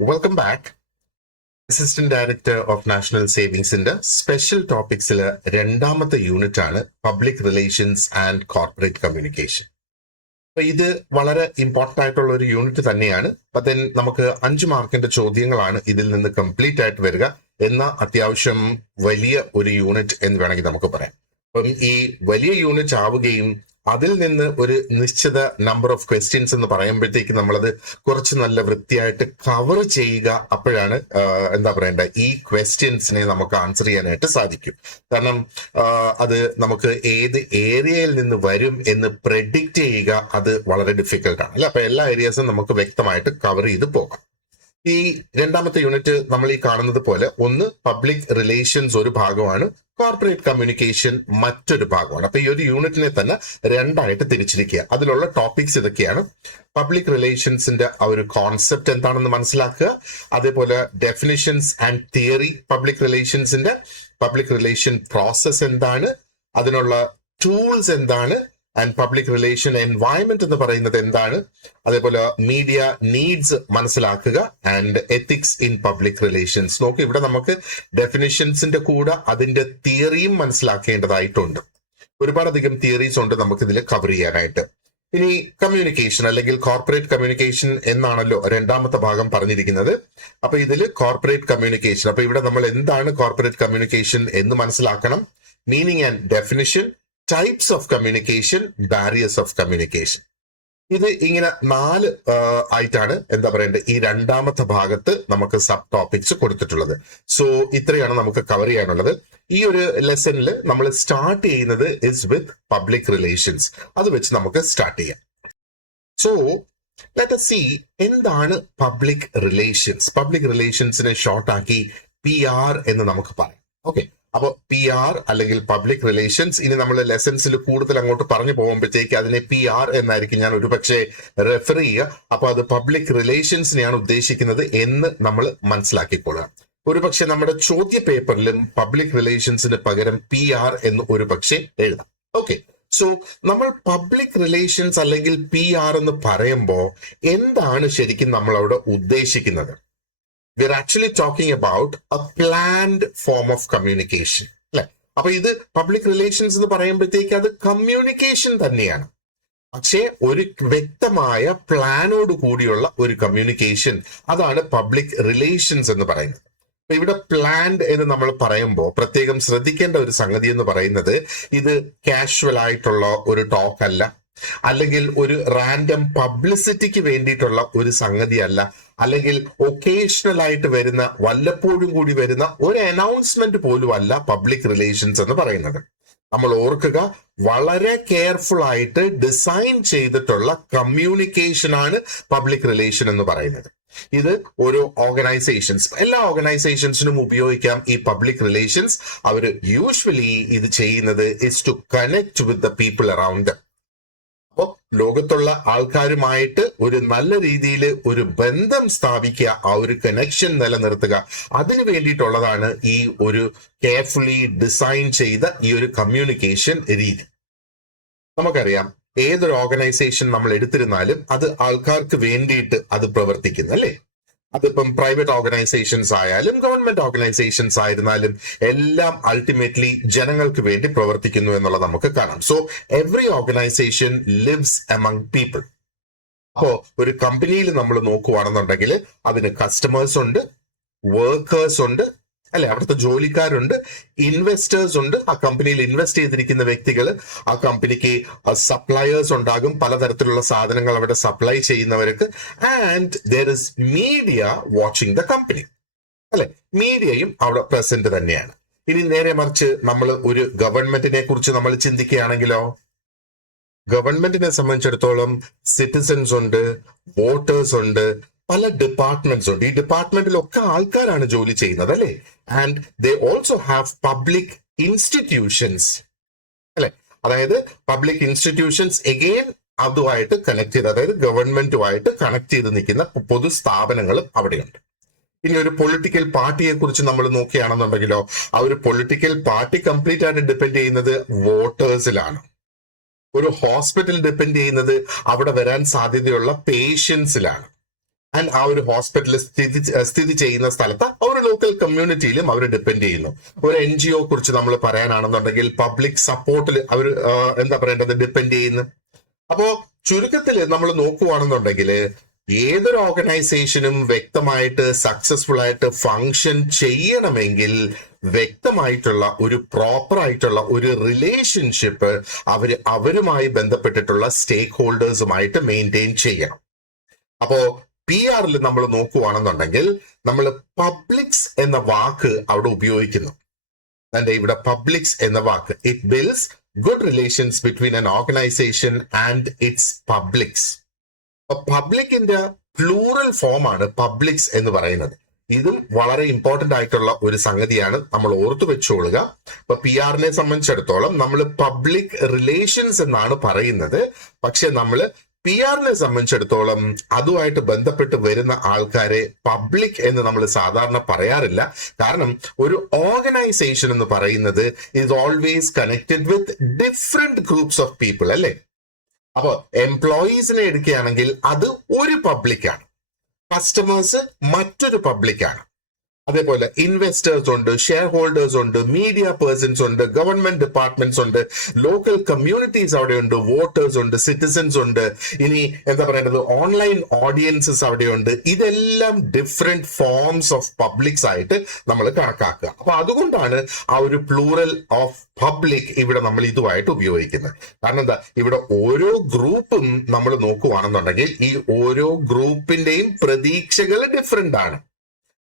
Welcome back. Assistant director of national സേവിങ്സിന്റെ special ടോപ്പിക്സിൽ രണ്ടാമത്തെ യൂണിറ്റ് ആണ് public relations and corporate communication. അപ്പൊ ഇത് വളരെ ഇമ്പോർട്ടന്റ് ആയിട്ടുള്ള ഒരു യൂണിറ്റ് തന്നെയാണ്. ദെൻ നമുക്ക് 5 മാർക്കിന്റെ ചോദ്യങ്ങളാണ് ഇതിൽ നിന്ന് കംപ്ലീറ്റ് ആയിട്ട് വരിക എന്ന അത്യാവശ്യം വലിയ ഒരു യൂണിറ്റ് എന്ന് വേണമെങ്കിൽ നമുക്ക് പറയാം. അപ്പം ഈ വലിയ യൂണിറ്റ് ആവുകയും അതിൽ നിന്ന് ഒരു നിശ്ചിത നമ്പർ ഓഫ് ക്വസ്റ്റ്യൻസ് എന്ന് പറയുമ്പോഴത്തേക്ക് നമ്മളത് കുറച്ച് നല്ല വൃത്തിയായിട്ട് കവർ ചെയ്യുക. അപ്പോഴാണ് എന്താ പറയണ്ടേ, ഈ ക്വസ്റ്റ്യൻസിനെ നമുക്ക് ആൻസർ ചെയ്യാനായിട്ട് സാധിക്കും. കാരണം അത് നമുക്ക് ഏത് ഏരിയയിൽ നിന്ന് വരും എന്ന് പ്രെഡിക്റ്റ് ചെയ്യുക അത് വളരെ ഡിഫിക്കൽട്ടാണ് അല്ലെ. അപ്പൊ എല്ലാ ഏരിയാസും നമുക്ക് വ്യക്തമായിട്ട് കവർ ചെയ്ത് പോകാം. ഈ രണ്ടാമത്തെ യൂണിറ്റ് നമ്മൾ ഈ കാണുന്നത് പോലെ ഒന്ന് പബ്ലിക് റിലേഷൻസ് ഒരു ഭാഗമാണ്, കോർപ്പറേറ്റ് കമ്മ്യൂണിക്കേഷൻ മറ്റൊരു ഭാഗമാണ്. അപ്പൊ ഈ ഒരു യൂണിറ്റിനെ തന്നെ രണ്ടായിട്ട് തിരിച്ചിരിക്കുക. അതിലുള്ള ടോപ്പിക്സ് ഇതൊക്കെയാണ്. പബ്ലിക് റിലേഷൻസിന്റെ ആ ഒരു കോൺസെപ്റ്റ് എന്താണെന്ന് മനസ്സിലാക്കുക, അതേപോലെ ഡെഫിനിഷൻസ് ആൻഡ് തിയറി പബ്ലിക് റിലേഷൻസിന്റെ, പബ്ലിക് റിലേഷൻ പ്രോസസ് എന്താണ്, അതിനുള്ള ടൂൾസ് എന്താണ്, ആൻഡ് പബ്ലിക് റിലേഷൻ എൻവയൺമെന്റ് എന്ന് പറയുന്നത് എന്താണ്, അതേപോലെ മീഡിയ നീഡ്സ് മനസ്സിലാക്കുക, and ethics in public relations. നോക്ക്, ഇവിടെ നമുക്ക് ഡെഫിനിഷൻസിന്റെ കൂടെ അതിന്റെ തിയറിയും മനസ്സിലാക്കേണ്ടതായിട്ടുണ്ട്. ഒരുപാടധികം തിയറീസ് ഉണ്ട് നമുക്ക് ഇതിൽ കവർ ചെയ്യാനായിട്ട്. ഇനി കമ്മ്യൂണിക്കേഷൻ അല്ലെങ്കിൽ കോർപ്പറേറ്റ് കമ്മ്യൂണിക്കേഷൻ എന്നാണല്ലോ രണ്ടാമത്തെ ഭാഗം പറഞ്ഞിരിക്കുന്നത്. അപ്പൊ ഇതിൽ കോർപ്പറേറ്റ് കമ്മ്യൂണിക്കേഷൻ, അപ്പൊ ഇവിടെ നമ്മൾ എന്താണ് കോർപ്പറേറ്റ് കമ്മ്യൂണിക്കേഷൻ എന്ന് മനസ്സിലാക്കണം. Meaning and definition, types of communication, barriers of communication. ഇത് ഇങ്ങനെ 4 ആയിട്ടാണ് എന്താ പറയേണ്ടത് ഈ രണ്ടാമത്തെ ഭാഗത്ത് നമുക്ക് സബ് ടോപ്പിക്സ് കൊടുത്തിട്ടുള്ളത്. സോ ഇത്രയാണ് നമുക്ക് കവർ ചെയ്യാനുള്ളത്. ഈ ഒരു ലെസണിൽ നമ്മൾ സ്റ്റാർട്ട് ചെയ്യുന്നത് ഇസ് വിത്ത് പബ്ലിക് റിലേഷൻസ്. അത് വെച്ച് നമുക്ക് സ്റ്റാർട്ട് ചെയ്യാം. സോ ലെറ്റ് us see എന്താണ് പബ്ലിക് റിലേഷൻസ്. പബ്ലിക് റിലേഷൻസിനെ ഷോർട്ടാക്കി PR എന്ന് നമുക്ക് പറയാം. ഓക്കെ, അപ്പൊ PR അല്ലെങ്കിൽ പബ്ലിക് റിലേഷൻസ്, ഇനി നമ്മൾ ലെസൺസിൽ കൂടുതൽ അങ്ങോട്ട് പറഞ്ഞു പോകുമ്പോഴത്തേക്ക് അതിനെ PR എന്നായിരിക്കും ഞാൻ ഒരുപക്ഷെ റെഫർ ചെയ്യുക. അപ്പൊ അത് പബ്ലിക് റിലേഷൻസിനെയാണ് ഉദ്ദേശിക്കുന്നത് എന്ന് നമ്മൾ മനസ്സിലാക്കിക്കൊള്ളുക. ഒരുപക്ഷെ നമ്മുടെ ചോദ്യ പേപ്പറിലും പബ്ലിക് റിലേഷൻസിന് പകരം PR എന്ന് ഒരുപക്ഷെ എഴുതാം. ഓക്കെ, സോ നമ്മൾ പബ്ലിക് റിലേഷൻസ് അല്ലെങ്കിൽ PR എന്ന് പറയുമ്പോൾ എന്താണ് ശരിക്കും നമ്മൾ അവിടെ ഉദ്ദേശിക്കുന്നത്? We are actually talking about a planned form of communication. അല്ലെ? അപ്പൊ ഇത് പബ്ലിക് റിലേഷൻസ് എന്ന് പറയുമ്പോഴത്തേക്ക് അത് കമ്മ്യൂണിക്കേഷൻ തന്നെയാണ്. പക്ഷേ ഒരു വ്യക്തമായ പ്ലാനോട് കൂടിയുള്ള ഒരു കമ്മ്യൂണിക്കേഷൻ, അതാണ് പബ്ലിക് റിലേഷൻസ് എന്ന് പറയുന്നത്. അപ്പൊ ഇവിടെ പ്ലാൻഡ് എന്ന് നമ്മൾ പറയുമ്പോൾ പ്രത്യേകം ശ്രദ്ധിക്കേണ്ട ഒരു സംഗതി എന്ന് പറയുന്നത്, ഇത് കാഷ്വൽ ആയിട്ടുള്ള ഒരു ടോക്ക് അല്ല, അല്ലെങ്കിൽ ഒരു റാൻഡം പബ്ലിസിറ്റിക്ക് വേണ്ടിയിട്ടുള്ള ഒരു സംഗതി അല്ല, അല്ലെങ്കിൽ ഒക്കേഷണൽ ആയിട്ട് വരുന്ന വല്ലപ്പോഴും കൂടി വരുന്ന ഒരു അനൗൺസ്മെന്റ് പോലും അല്ല പബ്ലിക് റിലേഷൻസ് എന്ന് പറയുന്നത്. നമ്മൾ ഓർക്കുക, വളരെ കെയർഫുൾ ആയിട്ട് ഡിസൈൻ ചെയ്തിട്ടുള്ള കമ്മ്യൂണിക്കേഷൻ ആണ് പബ്ലിക് റിലേഷൻ എന്ന് പറയുന്നത്. ഇത് ഓരോ ഓർഗനൈസേഷൻസ്, എല്ലാ ഓർഗനൈസേഷൻസിനും ഉപയോഗിക്കാം ഈ പബ്ലിക് റിലേഷൻസ്. അവർ യൂഷ്വലി ഇത് ചെയ്യുന്നത് is to connect with the people around them. അപ്പോ ലോകത്തുള്ള ആൾക്കാരുമായിട്ട് ഒരു നല്ല രീതിയിൽ ഒരു ബന്ധം സ്ഥാപിക്കുക, ആ ഒരു കണക്ഷൻ നിലനിർത്തുക, അതിനു വേണ്ടിയിട്ടുള്ളതാണ് ഈ ഒരു കെയർഫുള്ളി ഡിസൈൻ ചെയ്ത ഈ ഒരു കമ്മ്യൂണിക്കേഷൻ രീതി. നമുക്കറിയാം, ഏതൊരു ഓർഗനൈസേഷൻ നമ്മൾ എടുത്തിരുന്നാലും അത് ആൾക്കാർക്ക് വേണ്ടിയിട്ട് അത് പ്രവർത്തിക്കുന്നു അല്ലേ. അതിപ്പം പ്രൈവറ്റ് ഓർഗനൈസേഷൻസ് ആയാലും ഗവൺമെന്റ് ഓർഗനൈസേഷൻസ് ആയിരുന്നാലും എല്ലാം അൾട്ടിമേറ്റ്ലി ജനങ്ങൾക്ക് വേണ്ടി പ്രവർത്തിക്കുന്നു എന്നുള്ളത് നമുക്ക് കാണാം. So every organisation lives among people. അപ്പോ ഒരു കമ്പനിയിൽ നമ്മൾ നോക്കുവാണെന്നുണ്ടെങ്കിൽ അതിന് കസ്റ്റമേഴ്സ് ഉണ്ട്, വർക്കേഴ്സ് ഉണ്ട് അല്ലെ, അവിടുത്തെ ജോലിക്കാരുണ്ട്, ഇൻവെസ്റ്റേഴ്സ് ഉണ്ട്, ആ കമ്പനിയിൽ ഇൻവെസ്റ്റ് ചെയ്തിരിക്കുന്ന വ്യക്തികൾ, ആ കമ്പനിക്ക് സപ്ലയേഴ്സ് ഉണ്ടാകും, പലതരത്തിലുള്ള സാധനങ്ങൾ അവിടെ സപ്ലൈ ചെയ്യുന്നവർക്ക്, and there is media watching the company അല്ലെ. മീഡിയയും അവിടെ പ്രസന്റ് തന്നെയാണ്. ഇനി നേരെ മറിച്ച് നമ്മൾ ഒരു ഗവൺമെന്റിനെ കുറിച്ച് നമ്മൾ ചിന്തിക്കുകയാണെങ്കിലോ, ഗവൺമെന്റിനെ സംബന്ധിച്ചിടത്തോളം സിറ്റിസൺസ് ഉണ്ട്, വോട്ടേഴ്സ് ഉണ്ട്, പല ഡിപ്പാർട്ട്മെന്റ്സ് ഉണ്ട്. ഈ ഡിപ്പാർട്ട്മെന്റിലൊക്കെ ആൾക്കാരാണ് ജോലി ചെയ്യുന്നത് അല്ലെ. And they also have public institutions അല്ലെ. അതായത് പബ്ലിക് ഇൻസ്റ്റിറ്റ്യൂഷൻസ് എഗെയിൻ അതുമായിട്ട് കണക്ട് ചെയ്ത്, അതായത് ഗവൺമെന്റുമായിട്ട് കണക്ട് ചെയ്ത് നിൽക്കുന്ന പൊതു സ്ഥാപനങ്ങളും അവിടെയുണ്ട്. ഇനി ഒരു പൊളിറ്റിക്കൽ പാർട്ടിയെ കുറിച്ച് നമ്മൾ നോക്കുകയാണെന്നുണ്ടെങ്കിലോ, ആ ഒരു പൊളിറ്റിക്കൽ പാർട്ടി കംപ്ലീറ്റ് ആയിട്ട് ഡിപ്പെൻഡ് ചെയ്യുന്നത് വോട്ടേഴ്സിലാണ്. ഒരു ഹോസ്പിറ്റൽ ഡിപ്പെൻഡ് ചെയ്യുന്നത് അവിടെ വരാൻ സാധ്യതയുള്ള പേഷ്യൻസിലാണ്. ആൻഡ് ആ ഒരു ഹോസ്പിറ്റൽ സ്ഥിതി ചെയ്യുന്ന സ്ഥലത്ത് ആ ഒരു ലോക്കൽ കമ്മ്യൂണിറ്റിയിലും അവർ ഡിപ്പെൻഡ് ചെയ്യുന്നു. ഒരു NGO കുറിച്ച് നമ്മൾ പറയാനാണെന്നുണ്ടെങ്കിൽ പബ്ലിക് സപ്പോർട്ടിൽ അവർ എന്താ പറയേണ്ടത് ഡിപ്പെൻഡ് ചെയ്യുന്നു. അപ്പോ ചുരുക്കത്തിൽ നമ്മൾ നോക്കുവാണെന്നുണ്ടെങ്കിൽ ഏതൊരു ഓർഗനൈസേഷനും വ്യക്തമായിട്ട് സക്സസ്ഫുൾ ആയിട്ട് ഫങ്ഷൻ ചെയ്യണമെങ്കിൽ വ്യക്തമായിട്ടുള്ള ഒരു പ്രോപ്പർ ആയിട്ടുള്ള ഒരു റിലേഷൻഷിപ്പ് അവരുമായി ബന്ധപ്പെട്ടിട്ടുള്ള സ്റ്റേക്ക് ഹോൾഡേഴ്സുമായിട്ട് മെയിൻറ്റെയിൻ ചെയ്യണം. അപ്പോ PR നമ്മൾ നോക്കുവാണെന്നുണ്ടെങ്കിൽ നമ്മൾ പബ്ലിക്സ് എന്ന വാക്ക് അവിടെ ഉപയോഗിക്കുന്നു. ഇവിടെ പബ്ലിക്സ് എന്ന വാക്ക് it builds good relations between an organisation and its publics. പബ്ലിക്കിന്റെ പ്ലൂറൽ ഫോം ആണ് പബ്ലിക്സ് എന്ന് പറയുന്നത്. ഇതും വളരെ ഇമ്പോർട്ടന്റ് ആയിട്ടുള്ള ഒരു സംഗതിയാണ്, നമ്മൾ ഓർത്തു വെച്ചോളുക. ഇപ്പൊ PR സംബന്ധിച്ചിടത്തോളം നമ്മൾ പബ്ലിക് റിലേഷൻസ് എന്നാണ് പറയുന്നത്. പക്ഷെ നമ്മൾ PR സംബന്ധിച്ചിടത്തോളം അതുമായിട്ട് ബന്ധപ്പെട്ട് വരുന്ന ആൾക്കാരെ പബ്ലിക് എന്ന് നമ്മൾ സാധാരണ പറയാറില്ല. കാരണം ഒരു ഓർഗനൈസേഷൻ എന്ന് പറയുന്നത് is always connected with different groups of people അല്ലേ. അപ്പൊ എംപ്ലോയീസിനെ എടുക്കുകയാണെങ്കിൽ അത് ഒരു പബ്ലിക്കാണ്, കസ്റ്റമേഴ്സ് മറ്റൊരു പബ്ലിക്കാണ്. അതേപോലെ ഇൻവെസ്റ്റേഴ്സ് ഉണ്ട്, ഷെയർ ഹോൾഡേഴ്സ് ഉണ്ട്, മീഡിയ പേഴ്സൺസ് ഉണ്ട്, ഗവൺമെന്റ് ഡിപ്പാർട്ട്മെന്റ്സ് ഉണ്ട്, ലോക്കൽ കമ്മ്യൂണിറ്റീസ് അവിടെയുണ്ട്, വോട്ടേഴ്സ് ഉണ്ട്, സിറ്റിസൺസ് ഉണ്ട്, ഇനി എന്താ പറയേണ്ടത് ഓൺലൈൻ ഓഡിയൻസസ് അവിടെയുണ്ട്. ഇതെല്ലാം ഡിഫറെന്റ് ഫോംസ് ഓഫ് പബ്ലിക്സ് ആയിട്ട് നമ്മൾ കണക്കാക്കുക. അപ്പൊ അതുകൊണ്ടാണ് ആ ഒരു പ്ലൂറൽ ഓഫ് പബ്ലിക് ഇവിടെ നമ്മൾ ഇതുമായിട്ട് ഉപയോഗിക്കുന്നത്. കാരണം എന്താ, ഇവിടെ ഓരോ ഗ്രൂപ്പും നമ്മൾ നോക്കുവാണെന്നുണ്ടെങ്കിൽ ഈ ഓരോ ഗ്രൂപ്പിന്റെയും പ്രതീക്ഷകൾ ഡിഫറെന്റ് ആണ്.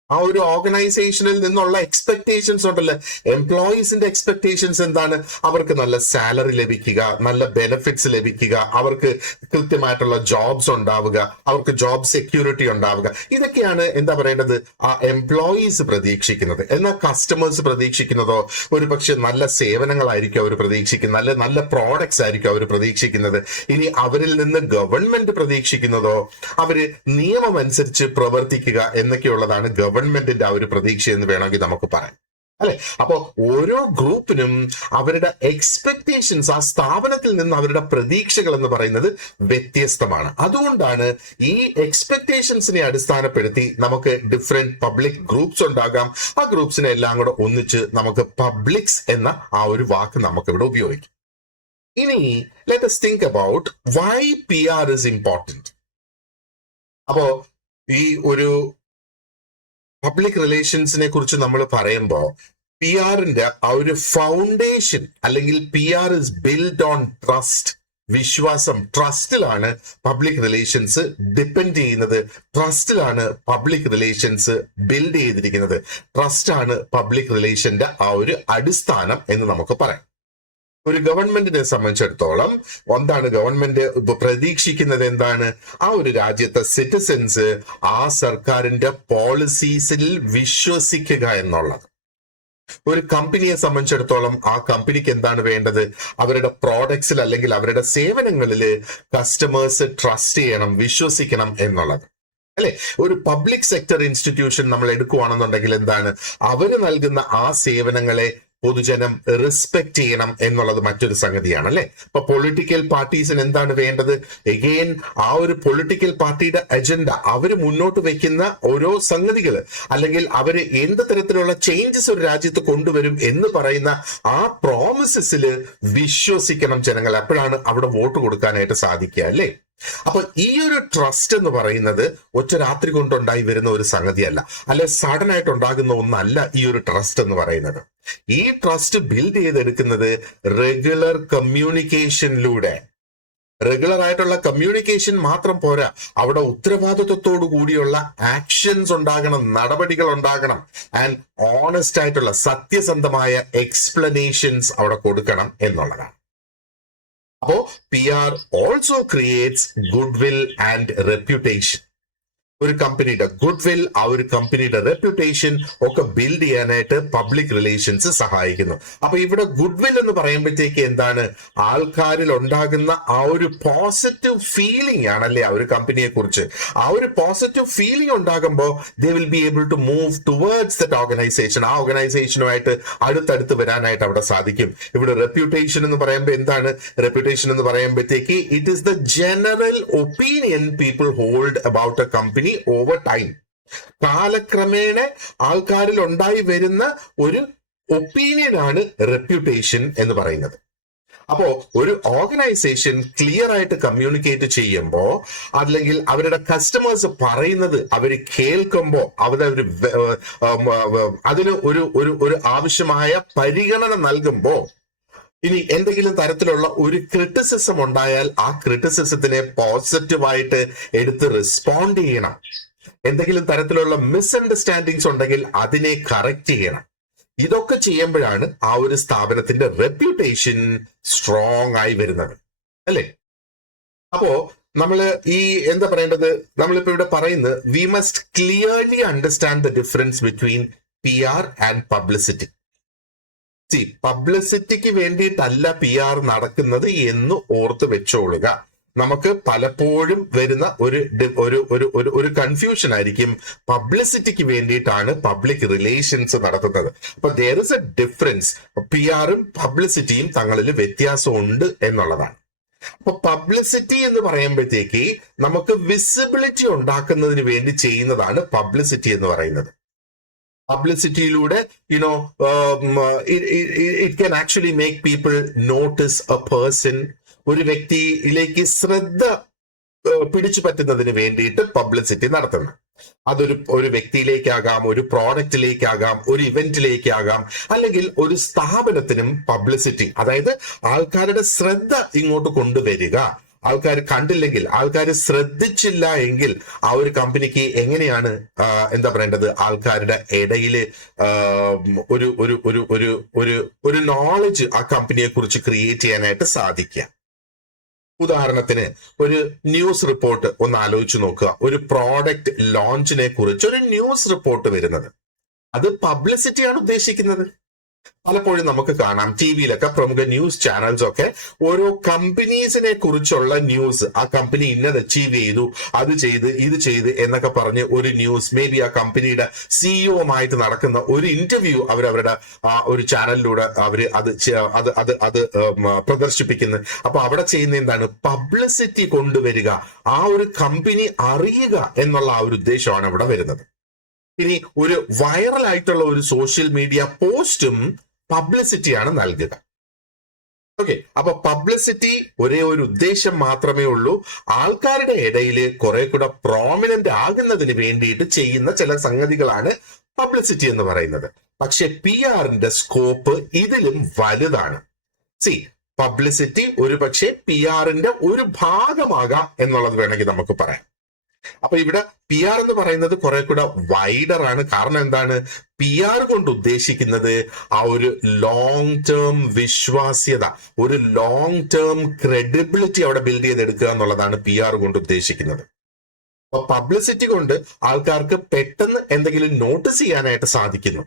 ആ ഒരു ഓർഗനൈസേഷനിൽ നിന്നുള്ള എക്സ്പെക്ടേഷൻസ് ഉണ്ടല്ലോ, എംപ്ലോയീസിന്റെ എക്സ്പെക്ടേഷൻസ് എന്താണ്? അവർക്ക് നല്ല സാലറി ലഭിക്കുക, നല്ല ബെനിഫിറ്റ്സ് ലഭിക്കുക, അവർക്ക് കൃത്യമായിട്ടുള്ള ജോബ്സ് ഉണ്ടാവുക, അവർക്ക് ജോബ് സെക്യൂരിറ്റി ഉണ്ടാവുക. ഇതൊക്കെയാണ് എന്താ പറയേണ്ടത് ആ എംപ്ലോയീസ് പ്രതീക്ഷിക്കുന്നത്. എന്നാൽ കസ്റ്റമേഴ്സ് പ്രതീക്ഷിക്കുന്നതോ ഒരു പക്ഷെ നല്ല സേവനങ്ങളായിരിക്കും അവർ പ്രതീക്ഷിക്കുന്നത്, നല്ല നല്ല പ്രോഡക്ട്സ് ആയിരിക്കും അവർ പ്രതീക്ഷിക്കുന്നത്. ഇനി അവരിൽ നിന്ന് ഗവൺമെന്റ് പ്രതീക്ഷിക്കുന്നതോ അവര് നിയമം അനുസരിച്ച് പ്രവർത്തിക്കുക എന്നൊക്കെയുള്ളതാണ് ഗവൺമെന്റിന്റെ ആ ഒരു പ്രതീക്ഷ എന്ന് വേണമെങ്കിൽ നമുക്ക് പറയാം അല്ലെ. അപ്പോ ഓരോ ഗ്രൂപ്പിനും അവരുടെ എക്സ്പെക്ടേഷൻസ്, ആ സ്ഥാപനത്തിൽ നിന്ന് അവരുടെ പ്രതീക്ഷകൾ എന്ന് പറയുന്നത് വ്യത്യസ്തമാണ്. അതുകൊണ്ടാണ് ഈ എക്സ്പെക്ടേഷൻസിനെ അടിസ്ഥാനപ്പെടുത്തി നമുക്ക് ഡിഫറെന്റ് പബ്ലിക് ഗ്രൂപ്പ്സ് ഉണ്ടാകാം. ആ ഗ്രൂപ്പ്സിനെ എല്ലാം കൂടെ ഒന്നിച്ച് നമുക്ക് പബ്ലിക്സ് എന്ന ആ ഒരു വാക്ക് നമുക്ക് ഇവിടെ ഉപയോഗിക്കാം. ഇനി let us think about why PR is important. അപ്പോ ഈ ഒരു പബ്ലിക് റിലേഷൻസിനെ കുറിച്ച് നമ്മൾ പറയുമ്പോൾ PR ആ ഒരു ഫൗണ്ടേഷൻ അല്ലെങ്കിൽ PR is build on trust, വിശ്വാസം. ട്രസ്റ്റിലാണ് പബ്ലിക് റിലേഷൻസ് ഡിപ്പെൻഡ് ചെയ്യുന്നത്, ട്രസ്റ്റിലാണ് പബ്ലിക് റിലേഷൻസ് ബിൽഡ് ചെയ്തിരിക്കുന്നത്. ട്രസ്റ്റ് ആണ് പബ്ലിക് റിലേഷന്റെ ആ ഒരു അടിസ്ഥാനം എന്ന് നമുക്ക് പറയാം. ഒരു ഗവൺമെന്റിനെ സംബന്ധിച്ചിടത്തോളം എന്താണ് ഗവൺമെന്റ് പ്രതീക്ഷിക്കുന്നത്? എന്താണ് ആ ഒരു രാജ്യത്തെ സിറ്റിസൻസ് ആ സർക്കാരിന്റെ പോളിസീസിൽ വിശ്വസിക്കുക എന്നുള്ളത്. ഒരു കമ്പനിയെ സംബന്ധിച്ചിടത്തോളം ആ കമ്പനിക്ക് എന്താണ് വേണ്ടത്? അവരുടെ പ്രോഡക്ട്സിൽ അല്ലെങ്കിൽ അവരുടെ സേവനങ്ങളിൽ കസ്റ്റമേഴ്സ് ട്രസ്റ്റ് ചെയ്യണം, വിശ്വസിക്കണം എന്നുള്ളത് അല്ലെ. ഒരു പബ്ലിക് സെക്ടർ ഇൻസ്റ്റിറ്റ്യൂഷൻ നമ്മൾ എടുക്കുകയാണെന്നുണ്ടെങ്കിൽ എന്താണ്, അവര് നൽകുന്ന ആ സേവനങ്ങളെ പൊതുജനം റെസ്പെക്ട് ചെയ്യണം എന്നുള്ളത് മറ്റൊരു സംഗതിയാണ് അല്ലെ. ഇപ്പൊ പൊളിറ്റിക്കൽ പാർട്ടീസിന് എന്താണ് വേണ്ടത്? എഗെയിൻ ആ ഒരു പൊളിറ്റിക്കൽ പാർട്ടിയുടെ അജണ്ട, അവര് മുന്നോട്ട് വെക്കുന്ന ഓരോ സംഗതികൾ അല്ലെങ്കിൽ അവര് എന്ത് തരത്തിലുള്ള ചേഞ്ചസ് ഒരു രാജ്യത്ത് കൊണ്ടുവരും എന്ന് പറയുന്ന ആ പ്രോമിസസിൽ വിശ്വസിക്കണം ജനങ്ങൾ. അപ്പോഴാണ് അവിടെ വോട്ട് കൊടുക്കാനായിട്ട് സാധിക്കുക അല്ലേ. അപ്പൊ ഈ ഒരു ട്രസ്റ്റ് എന്ന് പറയുന്നത് ഒറ്റ രാത്രി കൊണ്ടുണ്ടായി വരുന്ന ഒരു സംഗതിയല്ല, അല്ലെ സഡൻ ആയിട്ട് ഉണ്ടാകുന്ന ഒന്നല്ല ഈ ഒരു ട്രസ്റ്റ് എന്ന് പറയുന്നത്. ഈ ട്രസ്റ്റ് ബിൽഡ് ചെയ്തെടുക്കുന്നത് റെഗുലർ കമ്മ്യൂണിക്കേഷനിലൂടെ. റെഗുലർ ആയിട്ടുള്ള കമ്മ്യൂണിക്കേഷൻ മാത്രം പോരാ, അവിടെ ഉത്തരവാദിത്വത്തോടു കൂടിയുള്ള ആക്ഷൻസ് ഉണ്ടാകണം, നടപടികൾ ഉണ്ടാകണം, ആൻഡ് ഓണസ്റ്റ് ആയിട്ടുള്ള സത്യസന്ധമായ എക്സ്പ്ലനേഷൻസ് അവിടെ കൊടുക്കണം എന്നുള്ളതാണ്. അപ്പോ PR also creates good and reputation. ഒരു കമ്പനിയുടെ ഗുഡ് വിൽ, ആ ഒരു കമ്പനിയുടെ റെപ്യൂട്ടേഷൻ ഒക്കെ ബിൽഡ് ചെയ്യാനായിട്ട് പബ്ലിക് റിലേഷൻസ് സഹായിക്കുന്നു. അപ്പൊ ഇവിടെ ഗുഡ് വിൽ എന്ന് പറയുമ്പോഴത്തേക്ക് എന്താണ്, ആൾക്കാരിൽ ഉണ്ടാകുന്ന ആ ഒരു പോസിറ്റീവ് ഫീലിംഗ് ആണല്ലേ ആ ഒരു കമ്പനിയെ കുറിച്ച്. ആ ഒരു പോസിറ്റീവ് ഫീലിംഗ് ഉണ്ടാകുമ്പോൾ they will be able to move towards that organisation. ആ ഓർഗനൈസേഷനുമായിട്ട് അടുത്തടുത്ത് വരാനായിട്ട് അവിടെ സാധിക്കും. ഇവിടെ റെപ്യൂട്ടേഷൻ എന്ന് പറയുമ്പോൾ എന്താണ്, റെപ്യൂട്ടേഷൻ എന്ന് പറയുമ്പോഴത്തേക്ക് it is the general opinion people hold about A company company over time. കാലക്രമേണ ആൾക്കാരിൽ ഉണ്ടായി വരുന്ന ഒരു ഒപ്പീനിയനാണ് റെപ്യൂട്ടേഷൻ എന്ന് പറയുന്നത്. അപ്പോ ഒരു ഓർഗനൈസേഷൻ ക്ലിയർ ആയിട്ട് കമ്മ്യൂണിക്കേറ്റ് ചെയ്യുമ്പോൾ, അല്ലെങ്കിൽ അവരുടെ കസ്റ്റമേഴ്സ് പറയുന്നത് അവർ കേൾക്കുമ്പോൾ അതിന് ഒരു ആവശ്യമായ പരിഗണന നൽകുമ്പോൾ, ഇനി എന്തെങ്കിലും തരത്തിലുള്ള ഒരു ക്രിറ്റിസിസം ഉണ്ടായാൽ ആ ക്രിറ്റിസിസത്തിനെ പോസിറ്റീവായിട്ട് എടുത്ത് റെസ്പോണ്ട് ചെയ്യണം. എന്തെങ്കിലും തരത്തിലുള്ള മിസ്അണ്ടർസ്റ്റാൻഡിങ്സ് ഉണ്ടെങ്കിൽ അതിനെ കറക്റ്റ് ചെയ്യണം. ഇതൊക്കെ ചെയ്യുമ്പോഴാണ് ആ ഒരു സ്ഥാപനത്തിന്റെ റെപ്യൂട്ടേഷൻ സ്ട്രോങ് ആയി വരുന്നത്, അല്ലേ? അപ്പോ നമ്മള് എന്താ പറയേണ്ടത്, നമ്മളിപ്പോ ഇവിടെ പറയുന്നത് we must clearly understand the difference between PR and publicity. പബ്ലിസിറ്റിക്ക് വേണ്ടിയിട്ടല്ല PR നടക്കുന്നത് എന്ന് ഓർത്ത് വെച്ചോളുക. നമുക്ക് പലപ്പോഴും വരുന്ന ഒരു കൺഫ്യൂഷൻ ആയിരിക്കും, പബ്ലിസിറ്റിക്ക് വേണ്ടിയിട്ടാണ് പബ്ലിക് റിലേഷൻസ് നടത്തുന്നത്. അപ്പൊ ദർ ഇസ് എ ഡിഫറൻസ്. PRും പബ്ലിസിറ്റിയും തങ്ങളിൽ വ്യത്യാസമുണ്ട് എന്നുള്ളതാണ്. അപ്പൊ പബ്ലിസിറ്റി എന്ന് പറയുമ്പോഴത്തേക്ക് നമുക്ക് വിസിബിലിറ്റി ഉണ്ടാക്കുന്നതിന് വേണ്ടി ചെയ്യുന്നതാണ് പബ്ലിസിറ്റി എന്ന് പറയുന്നത്. പബ്ലിസിറ്റിയിലൂടെ it can actually make people notice a person. ഒരു വ്യക്തിയിലേക്ക് ശ്രദ്ധ പിടിച്ചു പറ്റുന്നതിന് വേണ്ടിയിട്ട് പബ്ലിസിറ്റി നടത്തുന്നു. ഒരു വ്യക്തിയിലേക്കാകാം, ഒരു പ്രോഡക്റ്റിലേക്കാകാം, ഒരു ഇവന്റിലേക്കാകാം, അല്ലെങ്കിൽ ഒരു സ്ഥാപനത്തിനും പബ്ലിസിറ്റി, അതായത് ആൾക്കാരുടെ ശ്രദ്ധ ഇങ്ങോട്ട് കൊണ്ടുവരിക. ആൾക്കാർ കണ്ടില്ലെങ്കിൽ, ആൾക്കാർ ശ്രദ്ധിച്ചില്ല എങ്കിൽ ആ ഒരു കമ്പനിക്ക് എങ്ങനെയാണ് എന്താ പറയേണ്ടത്, ആൾക്കാരുടെ ഇടയിൽ ഒരു നോളജ് ആ കമ്പനിയെ കുറിച്ച് ക്രിയേറ്റ് ചെയ്യാനായിട്ട് സാധിക്കുക. ഉദാഹരണത്തിന് ഒരു ന്യൂസ് റിപ്പോർട്ട് ഒന്ന് ആലോചിച്ച് നോക്കുക. ഒരു പ്രോഡക്റ്റ് ലോഞ്ചിനെ കുറിച്ച് ഒരു ന്യൂസ് റിപ്പോർട്ട് വരുന്നത്, അത് പബ്ലിസിറ്റിയാണ് ഉദ്ദേശിക്കുന്നത്. പലപ്പോഴും നമുക്ക് കാണാം ടിവിയിലൊക്കെ പ്രമുഖ ന്യൂസ് ചാനൽസ് ഒക്കെ ഓരോ കമ്പനീസിനെ കുറിച്ചുള്ള ന്യൂസ്, ആ കമ്പനി ഇന്നത് അച്ചീവ് ചെയ്തു, അത് ചെയ്ത്, ഇത് ചെയ്ത് എന്നൊക്കെ പറഞ്ഞ് ഒരു ന്യൂസ്, മേ ബി ആ കമ്പനിയുടെ സിഇഒമായിട്ട് നടക്കുന്ന ഒരു ഇന്റർവ്യൂ അവരുടെ ആ ഒരു ചാനലിലൂടെ അത് പ്രദർശിപ്പിക്കുന്നു. അപ്പൊ അവിടെ ചെയ്യുന്ന എന്താണ്, പബ്ലിസിറ്റി കൊണ്ടുവരിക, ആ ഒരു കമ്പനി അറിയുക എന്നുള്ള ആ ഒരു ഉദ്ദേശമാണ് അവിടെ വരുന്നത്. ഇനി ഒരു വൈറൽ ആയിട്ടുള്ള ഒരു സോഷ്യൽ മീഡിയ പോസ്റ്റും പബ്ലിസിറ്റിയാണ് നൽകുക. ഓക്കെ, അപ്പൊ പബ്ലിസിറ്റി ഒരേ ഒരു ഉദ്ദേശം മാത്രമേ ഉള്ളൂ, ആൾക്കാരുടെ ഇടയിൽ കുറെ കൂടെ പ്രോമിനന്റ് ആകുന്നതിന് വേണ്ടിയിട്ട് ചെയ്യുന്ന ചില സംഗതികളാണ് പബ്ലിസിറ്റി എന്ന് പറയുന്നത്. പക്ഷെ PRന്റെ സ്കോപ്പ് ഇതിലും വലുതാണ്. പബ്ലിസിറ്റി ഒരു പക്ഷേ PRന്റെ ഒരു ഭാഗമാകാം എന്നുള്ളത് വേണമെങ്കിൽ നമുക്ക് പറയാം. അപ്പൊ ഇവിടെ PR എന്ന് പറയുന്നത് കുറെ കൂടെ വൈഡർ ആണ്. കാരണം എന്താണ്, PR കൊണ്ട് ഉദ്ദേശിക്കുന്നത് ആ ഒരു ലോങ് ടേം വിശ്വാസ്യത, ഒരു ലോങ് ടേം ക്രെഡിബിലിറ്റി അവിടെ ബിൽഡ് ചെയ്തെടുക്കുക എന്നുള്ളതാണ് PR കൊണ്ട് ഉദ്ദേശിക്കുന്നത്. അപ്പൊ പബ്ലിസിറ്റി കൊണ്ട് ആൾക്കാർക്ക് പെട്ടെന്ന് എന്തെങ്കിലും നോട്ടീസ് ചെയ്യാനായിട്ട് സാധിക്കുന്നു,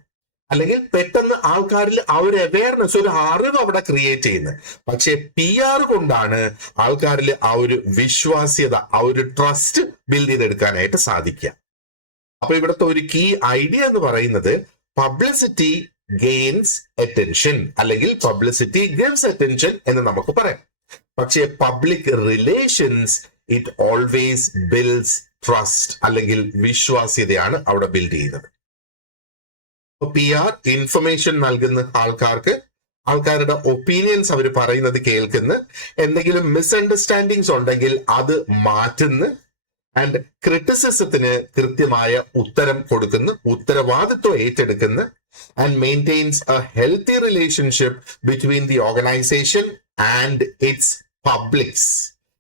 അല്ലെങ്കിൽ പെട്ടെന്ന് ആൾക്കാരിൽ ആ ഒരു അവയർനെസ്, ഒരു അറിവ് അവിടെ ക്രിയേറ്റ് ചെയ്യുന്നത്. പക്ഷെ PR കൊണ്ടാണ് ആൾക്കാരിൽ ആ ഒരു വിശ്വാസ്യത, ആ ഒരു ട്രസ്റ്റ് ബിൽഡ് ചെയ്തെടുക്കാനായിട്ട് സാധിക്കുക. അപ്പൊ ഇവിടുത്തെ ഒരു കീ ഐഡിയ എന്ന് പറയുന്നത് പബ്ലിസിറ്റി ഗെയിൻസ് അറ്റൻഷൻ, അല്ലെങ്കിൽ പബ്ലിസിറ്റി ഗിവ്സ് അറ്റൻഷൻ എന്ന് നമുക്ക് പറയാം. പക്ഷേ public relations it always builds trust, അല്ലെങ്കിൽ വിശ്വാസ്യതയാണ് അവിടെ ബിൽഡ് ചെയ്യുന്നത്. PR ഇൻഫർമേഷൻ നൽകുന്ന ആൾക്കാർക്ക്, ആൾക്കാരുടെ ഒപ്പീനിയൻസ് അവർ പറയുന്നത് കേൾക്കുന്നു, എന്തെങ്കിലും മിസ്അണ്ടർസ്റ്റാൻഡിങ്സ് ഉണ്ടെങ്കിൽ അത് മാറ്റുന്നു, ആൻഡ് ക്രിറ്റിസിസത്തിന് കൃത്യമായ ഉത്തരം കൊടുക്കുന്നു, ഉത്തരവാദിത്വം ഏറ്റെടുക്കുന്നു, and maintains A healthy relationship between the organisation and its public's.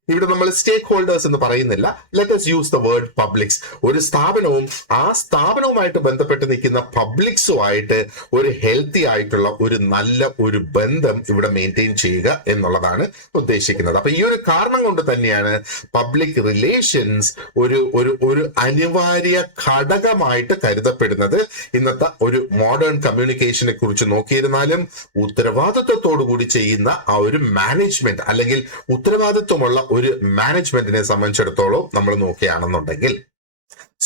ഇവിടെ നമ്മൾ സ്റ്റേക്ക് ഹോൾഡേഴ്സ് എന്ന് പറയുന്നില്ല, let us use the word public's. ഒരു സ്ഥാപനവും ആ സ്ഥാപനവുമായിട്ട് ബന്ധപ്പെട്ട് നിൽക്കുന്ന പബ്ലിക്സുമായിട്ട് ഒരു ഹെൽത്തി ആയിട്ടുള്ള ഒരു നല്ല ഒരു ബന്ധം ഇവിടെ മെയിൻറ്റെയിൻ ചെയ്യുക എന്നുള്ളതാണ് ഉദ്ദേശിക്കുന്നത്. അപ്പൊ ഈ ഒരു കാരണം കൊണ്ട് തന്നെയാണ് പബ്ലിക് റിലേഷൻസ് ഒരു അനിവാര്യ ഘടകമായിട്ട് കരുതപ്പെടുന്നത്. ഇന്നത്തെ ഒരു മോഡേൺ കമ്മ്യൂണിക്കേഷനെ കുറിച്ച് നോക്കിയിരുന്നാലും ഉത്തരവാദിത്വത്തോടു കൂടി ചെയ്യുന്ന ആ ഒരു മാനേജ്മെന്റ്, അല്ലെങ്കിൽ ഉത്തരവാദിത്വമുള്ള ഒരു മാനേജ്മെന്റിനെ സംബന്ധിച്ചിടത്തോളം നമ്മൾ നോക്കുകയാണെന്നുണ്ടെങ്കിൽ,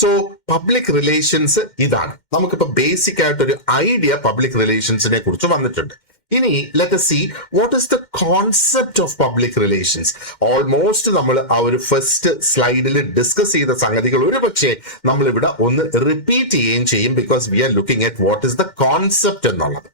സോ പബ്ലിക് റിലേഷൻസ് ഇതാണ്. നമുക്കിപ്പോ ബേസിക് ആയിട്ട് ഒരു ഐഡിയ പബ്ലിക് റിലേഷൻസിനെ കുറിച്ച് വന്നിട്ടുണ്ട്. ഇനി let us see what is the concept of public relations. Almost നമ്മൾ ആ ഒരു ഫസ്റ്റ് സ്ലൈഡിൽ ഡിസ്കസ് ചെയ്ത സംഗതികൾ ഒരു പക്ഷേ നമ്മൾ ഇവിടെ ഒന്ന് റിപ്പീറ്റ് ചെയ്യുകയും ചെയ്യും, because we are looking at what is the concept എന്നുള്ളത്.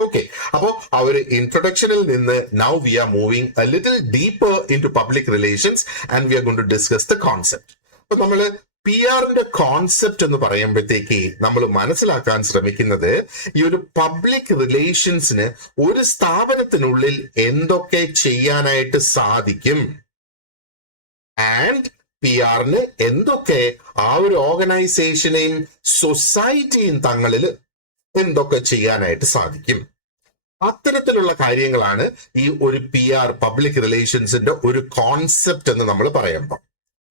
ഓക്കെ, അപ്പോ ആ ഒരു ഇൻട്രൊഡക്ഷനിൽ നിന്ന് now we are moving a little deeper into public relations and we are going to discuss the concept. അപ്പൊ നമ്മള് പി ആറിന്റെ കോൺസെപ്റ്റ് എന്ന് പറയുമ്പോഴത്തേക്ക് നമ്മൾ മനസ്സിലാക്കാൻ ശ്രമിക്കുന്നത് ഈ ഒരു പബ്ലിക് റിലേഷൻസിന് ഒരു സ്ഥാപനത്തിനുള്ളിൽ എന്തൊക്കെ ചെയ്യാനായിട്ട് സാധിക്കും, ആൻഡ് പി ആറിന് എന്തൊക്കെ ആ ഒരു ഓർഗനൈസേഷനെയും സൊസൈറ്റിയും തങ്ങളിൽ എന്തൊക്കെ ചെയ്യാനായിട്ട് സാധിക്കും. അത്തരത്തിലുള്ള കാര്യങ്ങളാണ് ഈ ഒരു പി ആർ പബ്ലിക് റിലേഷൻസിന്റെ ഒരു കോൺസെപ്റ്റ് എന്ന് നമ്മൾ പറയുമ്പോൾ.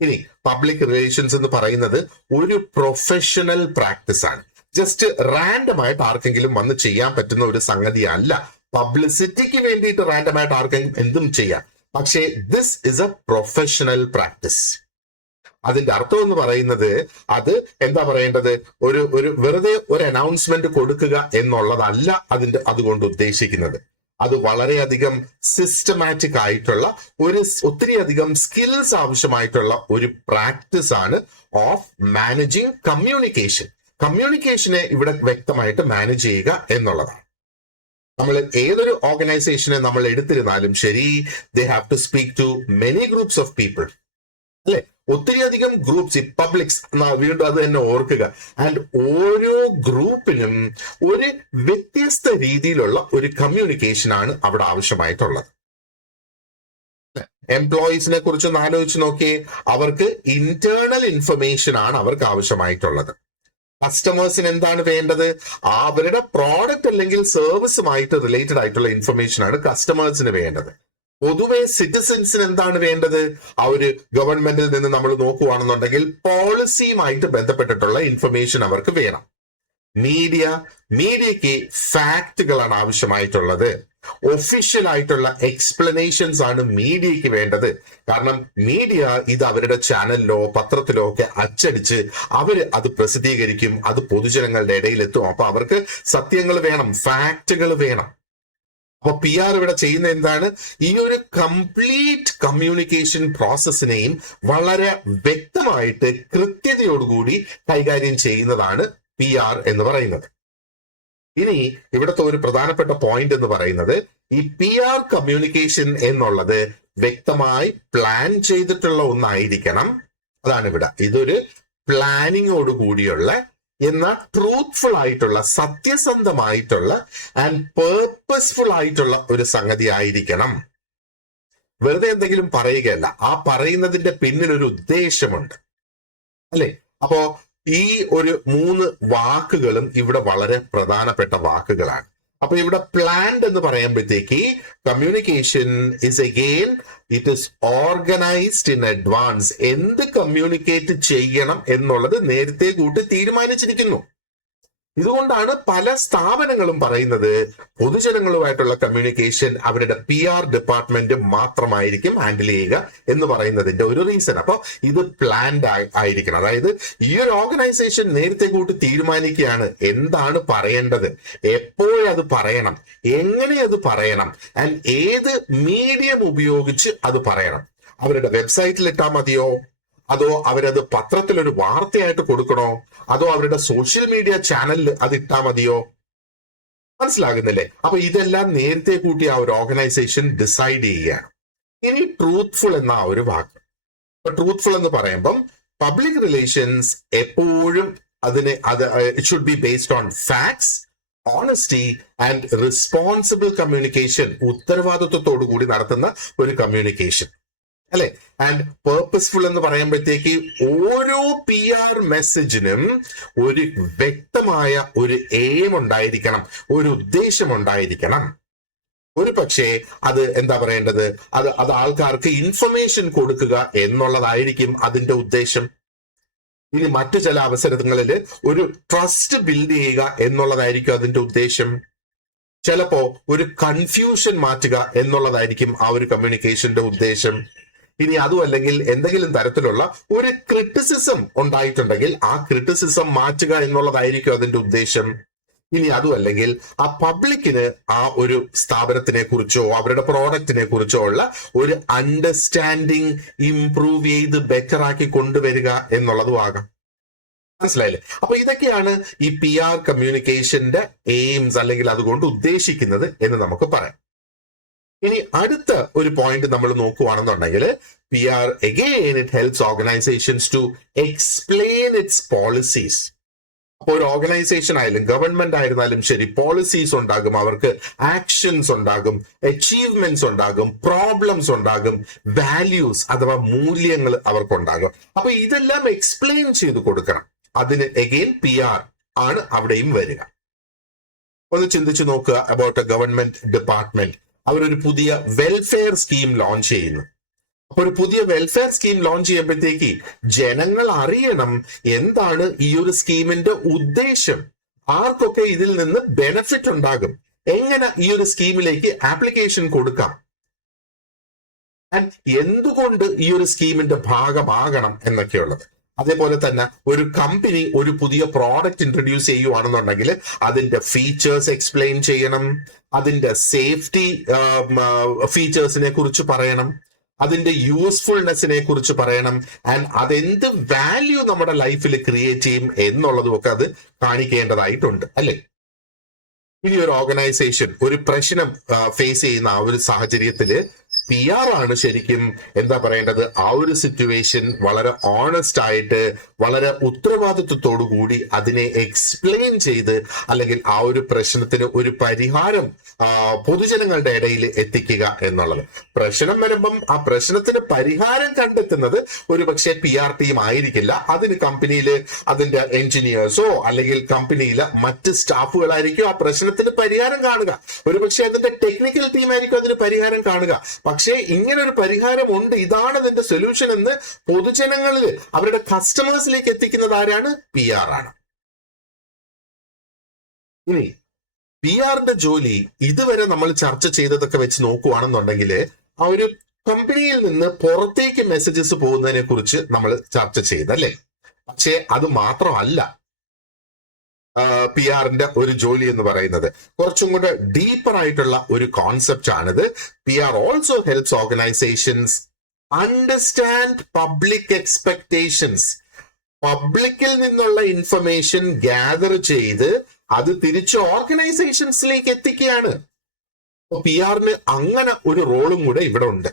ഇനി പബ്ലിക് റിലേഷൻസ് എന്ന് പറയുന്നത് ഒരു പ്രൊഫഷണൽ പ്രാക്ടീസ് ആണ്. ജസ്റ്റ് റാൻഡം ആയിട്ട് ആർക്കെങ്കിലും വന്ന് ചെയ്യാൻ പറ്റുന്ന ഒരു സംഗതി അല്ല. പബ്ലിസിറ്റിക്ക് വേണ്ടിയിട്ട് റാൻഡം ആയിട്ട് ആർക്കെങ്കിലും എന്തും ചെയ്യാം, പക്ഷേ this is A professional practice. അതിന്റെ അർത്ഥം എന്ന് പറയുന്നത് അത് എന്താ പറയേണ്ടത്, ഒരു വെറുതെ ഒരു അനൗൺസ്മെന്റ് കൊടുക്കുക എന്നുള്ളതല്ല അതുകൊണ്ട് ഉദ്ദേശിക്കുന്നത്. അത് വളരെയധികം സിസ്റ്റമാറ്റിക് ആയിട്ടുള്ള ഒത്തിരി അധികം സ്കിൽസ് ആവശ്യമായിട്ടുള്ള ഒരു പ്രാക്ടീസ് ആണ് ഓഫ് മാനേജിങ് കമ്മ്യൂണിക്കേഷൻ. കമ്മ്യൂണിക്കേഷനെ ഇവിടെ വ്യക്തമായിട്ട് മാനേജ് ചെയ്യുക എന്നുള്ളതാണ്. നമ്മൾ ഏതൊരു ഓർഗനൈസേഷനെ നമ്മൾ എടുത്തിരുന്നാലും ശരി, they have to speak to many groups of people, അല്ലെ? ഒത്തിരിയധികം ഗ്രൂപ്പ്സ്, ഈ പബ്ലിക്സ്, വീണ്ടും അത് തന്നെ ഓർക്കുക. ആൻഡ് ഓരോ ഗ്രൂപ്പിനും ഒരു വ്യത്യസ്ത രീതിയിലുള്ള ഒരു കമ്മ്യൂണിക്കേഷൻ ആണ് അവിടെ ആവശ്യമായിട്ടുള്ളത്. എംപ്ലോയീസിനെ കുറിച്ചൊന്ന് ആലോചിച്ച് നോക്കിയേ. അവർക്ക് ഇന്റേണൽ ഇൻഫർമേഷൻ ആണ് അവർക്ക് ആവശ്യമായിട്ടുള്ളത്. കസ്റ്റമേഴ്സിന് എന്താണ് വേണ്ടത്? അവരുടെ പ്രോഡക്റ്റ് അല്ലെങ്കിൽ സർവീസുമായിട്ട് റിലേറ്റഡ് ആയിട്ടുള്ള ഇൻഫർമേഷൻ ആണ് കസ്റ്റമേഴ്സിന് വേണ്ടത്. പൊതുവെ സിറ്റിസൻസിന് എന്താണ് വേണ്ടത്? ആ ഒരു ഗവൺമെന്റിൽ നിന്ന് നമ്മൾ നോക്കുകയാണെന്നുണ്ടെങ്കിൽ പോളിസിയുമായിട്ട് ബന്ധപ്പെട്ടിട്ടുള്ള ഇൻഫർമേഷൻ അവർക്ക് വേണം. മീഡിയക്ക് ഫാക്റ്റുകളാണ് ആവശ്യമായിട്ടുള്ളത്. ഒഫീഷ്യൽ ആയിട്ടുള്ള എക്സ്പ്ലനേഷൻസ് ആണ് മീഡിയക്ക് വേണ്ടത്. കാരണം മീഡിയ ഇത് അവരുടെ ചാനലിലോ പത്രത്തിലോ ഒക്കെ അച്ചടിച്ച് അവര് അത് പ്രസിദ്ധീകരിക്കും, അത് പൊതുജനങ്ങളുടെ ഇടയിലെത്തും. അപ്പൊ അവർക്ക് സത്യങ്ങൾ വേണം, ഫാക്റ്റുകൾ വേണം. അപ്പൊ പി ആർ ഇവിടെ ചെയ്യുന്ന എന്താണ്? ഈ ഒരു കംപ്ലീറ്റ് കമ്മ്യൂണിക്കേഷൻ പ്രോസസ്സിനെയും വളരെ വ്യക്തമായിട്ട് കൃത്യതയോടുകൂടി കൈകാര്യം ചെയ്യുന്നതാണ് പി ആർ എന്ന് പറയുന്നത്. ഇനി ഇവിടുത്തെ ഒരു പ്രധാനപ്പെട്ട പോയിന്റ് എന്ന് പറയുന്നത്, ഈ പി ആർ കമ്മ്യൂണിക്കേഷൻ എന്നുള്ളത് വ്യക്തമായി പ്ലാൻ ചെയ്തിട്ടുള്ള ഒന്നായിരിക്കണം. അതാണ് ഇവിടെ ഇതൊരു പ്ലാനിങ്ങോടുകൂടിയുള്ള എന്നാൽ ട്രൂത്ത്ഫുൾ ആയിട്ടുള്ള, സത്യസന്ധമായിട്ടുള്ള ആൻഡ് പേർപ്പസ്ഫുൾ ആയിട്ടുള്ള ഒരു സംഗതി ആയിരിക്കണം. വെറുതെ എന്തെങ്കിലും പറയുകയല്ല, ആ പറയുന്നതിന്റെ പിന്നിൽ ഒരു ഉദ്ദേശമുണ്ട്, അല്ലെ? അപ്പോ ഈ ഒരു 3 വാക്കുകളും ഇവിടെ വളരെ പ്രധാനപ്പെട്ട വാക്കുകളാണ്. അപ്പൊ ഇവിടെ പ്ലാൻഡ് എന്ന് പറയുമ്പോഴത്തേക്ക് communication is again it is organised in advance. എന്ത് കമ്മ്യൂണിക്കേറ്റ് ചെയ്യണം എന്നുള്ളത് നേരത്തെ കൂട്ടി തീരുമാനിച്ചിരിക്കുന്നു. ഇതുകൊണ്ടാണ് പല സ്ഥാപനങ്ങളും പറയുന്നത് പൊതുജനങ്ങളുമായിട്ടുള്ള കമ്മ്യൂണിക്കേഷൻ അവരുടെ പി ആർ ഡിപ്പാർട്ട്മെന്റ് മാത്രമായിരിക്കും ഹാൻഡിൽ ചെയ്യുക എന്ന് പറയുന്നതിന്റെ ഒരു റീസൺ. അപ്പൊ ഇത് പ്ലാൻഡ് ആയിരിക്കണം. അതായത് ഈ ഒരു ഓർഗനൈസേഷൻ നേരത്തെ കൂട്ടി തീരുമാനിക്കുകയാണ് എന്താണ് പറയേണ്ടത്, എപ്പോഴത് പറയണം, എങ്ങനെ അത് പറയണം, ആൻഡ് ഏത് മീഡിയം ഉപയോഗിച്ച് അത് പറയണം. അവരുടെ വെബ്സൈറ്റിൽ ഇട്ടാൽ മതിയോ, അതോ അവരത് പത്രത്തിൽ ഒരു വാർത്തയായിട്ട് കൊടുക്കണോ, അതോ അവരുടെ സോഷ്യൽ മീഡിയ ചാനലിൽ അത് ഇട്ടാ മതിയോ? മനസ്സിലാകുന്നില്ലേ? അപ്പൊ ഇതെല്ലാം നേരത്തെ കൂട്ടി ആ ഒരു ഓർഗനൈസേഷൻ ഡിസൈഡ് ചെയ്യുകയാണ്. ഇനി ട്രൂത്ത്ഫുൾ എന്ന ആ ഒരു വാക്ക്, ട്രൂത്ത്ഫുൾ എന്ന് പറയുമ്പം പബ്ലിക് റിലേഷൻസ് എപ്പോഴും it should be based on facts, honesty and responsible communication. ഉത്തരവാദിത്വത്തോടു കൂടി നടത്തുന്ന ഒരു കമ്മ്യൂണിക്കേഷൻ, അല്ലെ? ആൻഡ് പേർപ്പസ്ഫുൾ എന്ന് പറയുമ്പോഴത്തേക്ക് ഓരോ പി ആർ മെസ്സേജിനും ഒരു വ്യക്തമായ ഒരു എയിം ഉണ്ടായിരിക്കണം, ഒരു ഉദ്ദേശം ഉണ്ടായിരിക്കണം. ഒരു പക്ഷേ അത് എന്താ പറയേണ്ടത്, അത് ആൾക്കാർക്ക് ഇൻഫർമേഷൻ കൊടുക്കുക എന്നുള്ളതായിരിക്കും അതിന്റെ ഉദ്ദേശം. ഇനി മറ്റു ചില അവസരങ്ങളിൽ ഒരു ട്രസ്റ്റ് ബിൽഡ് ചെയ്യുക എന്നുള്ളതായിരിക്കും അതിന്റെ ഉദ്ദേശം. ചിലപ്പോ ഒരു കൺഫ്യൂഷൻ മാറ്റുക എന്നുള്ളതായിരിക്കും ആ ഒരു കമ്മ്യൂണിക്കേഷന്റെ ഉദ്ദേശം. ഇനി അതും അല്ലെങ്കിൽ എന്തെങ്കിലും തരത്തിലുള്ള ഒരു ക്രിറ്റിസിസം ഉണ്ടായിട്ടുണ്ടെങ്കിൽ ആ ക്രിറ്റിസിസം മാറ്റുക എന്നുള്ളതായിരിക്കും അതിന്റെ ഉദ്ദേശം. ഇനി അതും അല്ലെങ്കിൽ ആ പബ്ലിക്കിന് ആ ഒരു സ്ഥാപനത്തിനെ കുറിച്ചോ അവരുടെ പ്രോഡക്റ്റിനെ കുറിച്ചോ ഉള്ള ഒരു അണ്ടർസ്റ്റാൻഡിങ് ഇംപ്രൂവ് ചെയ്ത് ബെറ്റർ ആക്കി കൊണ്ടുവരിക എന്നുള്ളതും ആകാം. മനസ്സിലായില്ലേ? അപ്പൊ ഇതൊക്കെയാണ് ഈ PR കമ്മ്യൂണിക്കേഷന്റെ എയിംസ് അല്ലെങ്കിൽ അതുകൊണ്ട് ഉദ്ദേശിക്കുന്നത് എന്ന് നമുക്ക് പറയാം. ഇനി അടുത്ത ഒരു പോയിന്റ് നമ്മൾ നോക്കുകയാണെന്നുണ്ടെങ്കിൽ PR again it helps organizations to explain its policies. അപ്പോൾ ഒരു ഓർഗനൈസേഷൻ ആയാലും ഗവൺമെന്റ് ആയിരുന്നാലും ശരി, പോളിസീസ് ഉണ്ടാകും, അവർക്ക് ആക്ഷൻസ് ഉണ്ടാകും, അച്ചീവ്മെന്റ്സ് ഉണ്ടാകും, പ്രോബ്ലംസ് ഉണ്ടാകും, വാല്യൂസ് അഥവാ മൂല്യങ്ങൾ അവർക്കുണ്ടാകും. അപ്പൊ ഇതെല്ലാം എക്സ്പ്ലെയിൻ ചെയ്ത് കൊടുക്കണം. അതിന് എഗെയിൻ PR ആണ് അവിടെയും വരിക. ഒന്ന് ചിന്തിച്ചു നോക്കുക അബൌട്ട് എ ഗവൺമെന്റ് ഡിപ്പാർട്ട്മെന്റ്. അവരൊരു പുതിയ വെൽഫെയർ സ്കീം ലോഞ്ച് ചെയ്യുന്നു. അപ്പൊ ഒരു പുതിയ വെൽഫെയർ സ്കീം ലോഞ്ച് ചെയ്യുമ്പോഴത്തേക്ക് ജനങ്ങൾ അറിയണം എന്താണ് ഈ ഒരു സ്കീമിന്റെ ഉദ്ദേശം, ആർക്കൊക്കെ ഇതിൽ നിന്ന് ബെനഫിറ്റ് ഉണ്ടാകും, എങ്ങനെ ഈ ഒരു സ്കീമിലേക്ക് ആപ്ലിക്കേഷൻ കൊടുക്കാം, ആൻഡ് എന്തുകൊണ്ട് ഈ ഒരു സ്കീമിന്റെ ഭാഗമാകണം എന്നൊക്കെയുള്ളത്. അതേപോലെ തന്നെ ഒരു കമ്പനി ഒരു പുതിയ പ്രോഡക്റ്റ് ഇൻട്രൊഡ്യൂസ് ചെയ്യുവാണെന്നുണ്ടെങ്കിൽ അതിന്റെ ഫീച്ചേഴ്സ് എക്സ്പ്ലെയിൻ ചെയ്യണം, അതിന്റെ സേഫ്റ്റി ഫീച്ചേഴ്സിനെ കുറിച്ച് പറയണം, അതിന്റെ യൂസ്ഫുൾനെസ്സിനെ കുറിച്ച് പറയണം, ആൻഡ് അതെന്ത് വാല്യൂ നമ്മുടെ ലൈഫിൽ ക്രിയേറ്റ് ചെയ്യും എന്നുള്ളതും ഒക്കെ അത് കാണിക്കേണ്ടതായിട്ടുണ്ട്, അല്ലേ? ഇനി ഒരു ഓർഗനൈസേഷൻ ഒരു പ്രശ്നം ഫേസ് ചെയ്യുന്ന ആ ഒരു സാഹചര്യത്തില് PR ആണ് ശരിക്കും എന്താ പറയേണ്ടത്, ആ ഒരു സിറ്റുവേഷൻ വളരെ ഓണസ്റ്റ് ആയിട്ട് വളരെ ഉത്തരവാദിത്വത്തോടു കൂടി അതിനെ എക്സ്പ്ലെയിൻ ചെയ്ത് അല്ലെങ്കിൽ ആ ഒരു പ്രശ്നത്തിന് ഒരു പരിഹാരം പൊതുജനങ്ങളുടെ ഇടയിൽ എത്തിക്കുക എന്നുള്ളത്. പ്രശ്നം വരുമ്പം ആ പ്രശ്നത്തിന് പരിഹാരം കണ്ടെത്തുന്നത് ഒരു പക്ഷേ PR ടീം ആയിരിക്കില്ല. അതിന് കമ്പനിയിൽ അതിന്റെ എഞ്ചിനീയേഴ്സോ അല്ലെങ്കിൽ കമ്പനിയിലെ മറ്റ് സ്റ്റാഫുകളായിരിക്കും ആ പ്രശ്നത്തിന് പരിഹാരം കാണുക. ഒരു പക്ഷേ അതിന്റെ ടെക്നിക്കൽ ടീം ആയിരിക്കും അതിന് പരിഹാരം കാണുക. പക്ഷേ ഇങ്ങനെ ഒരു പരിഹാരം ഉണ്ട്, ഇതാണ് അതിന്റെ സൊല്യൂഷൻ എന്ന് പൊതുജനങ്ങളിൽ അവരുടെ കസ്റ്റമേഴ്സിലേക്ക് എത്തിക്കുന്നത് ആരാണ്? PR ആണ്. ഇനി PR ജോലി ഇതുവരെ നമ്മൾ ചർച്ച ചെയ്തതൊക്കെ വെച്ച് നോക്കുകയാണെന്നുണ്ടെങ്കിൽ ആ ഒരു കമ്പനിയിൽ നിന്ന് പുറത്തേക്ക് മെസ്സേജസ് പോകുന്നതിനെ കുറിച്ച് നമ്മൾ ചർച്ച ചെയ്തല്ലേ. പക്ഷേ അത് മാത്രമല്ല PR ഒരു ജോലി എന്ന് പറയുന്നത്. കുറച്ചും കൂടെ ഡീപ്പർ ആയിട്ടുള്ള ഒരു കോൺസെപ്റ്റ് ആണിത്. PR also helps organizations understand public expectations. പബ്ലിക്കിൽ നിന്നുള്ള ഇൻഫർമേഷൻ ഗ്യാദർ ചെയ്ത് അത് തിരിച്ച് ഓർഗനൈസേഷൻസിലേക്ക് എത്തിക്കുകയാണ്. PR അങ്ങനെ ഒരു റോളും കൂടെ ഇവിടെ ഉണ്ട്.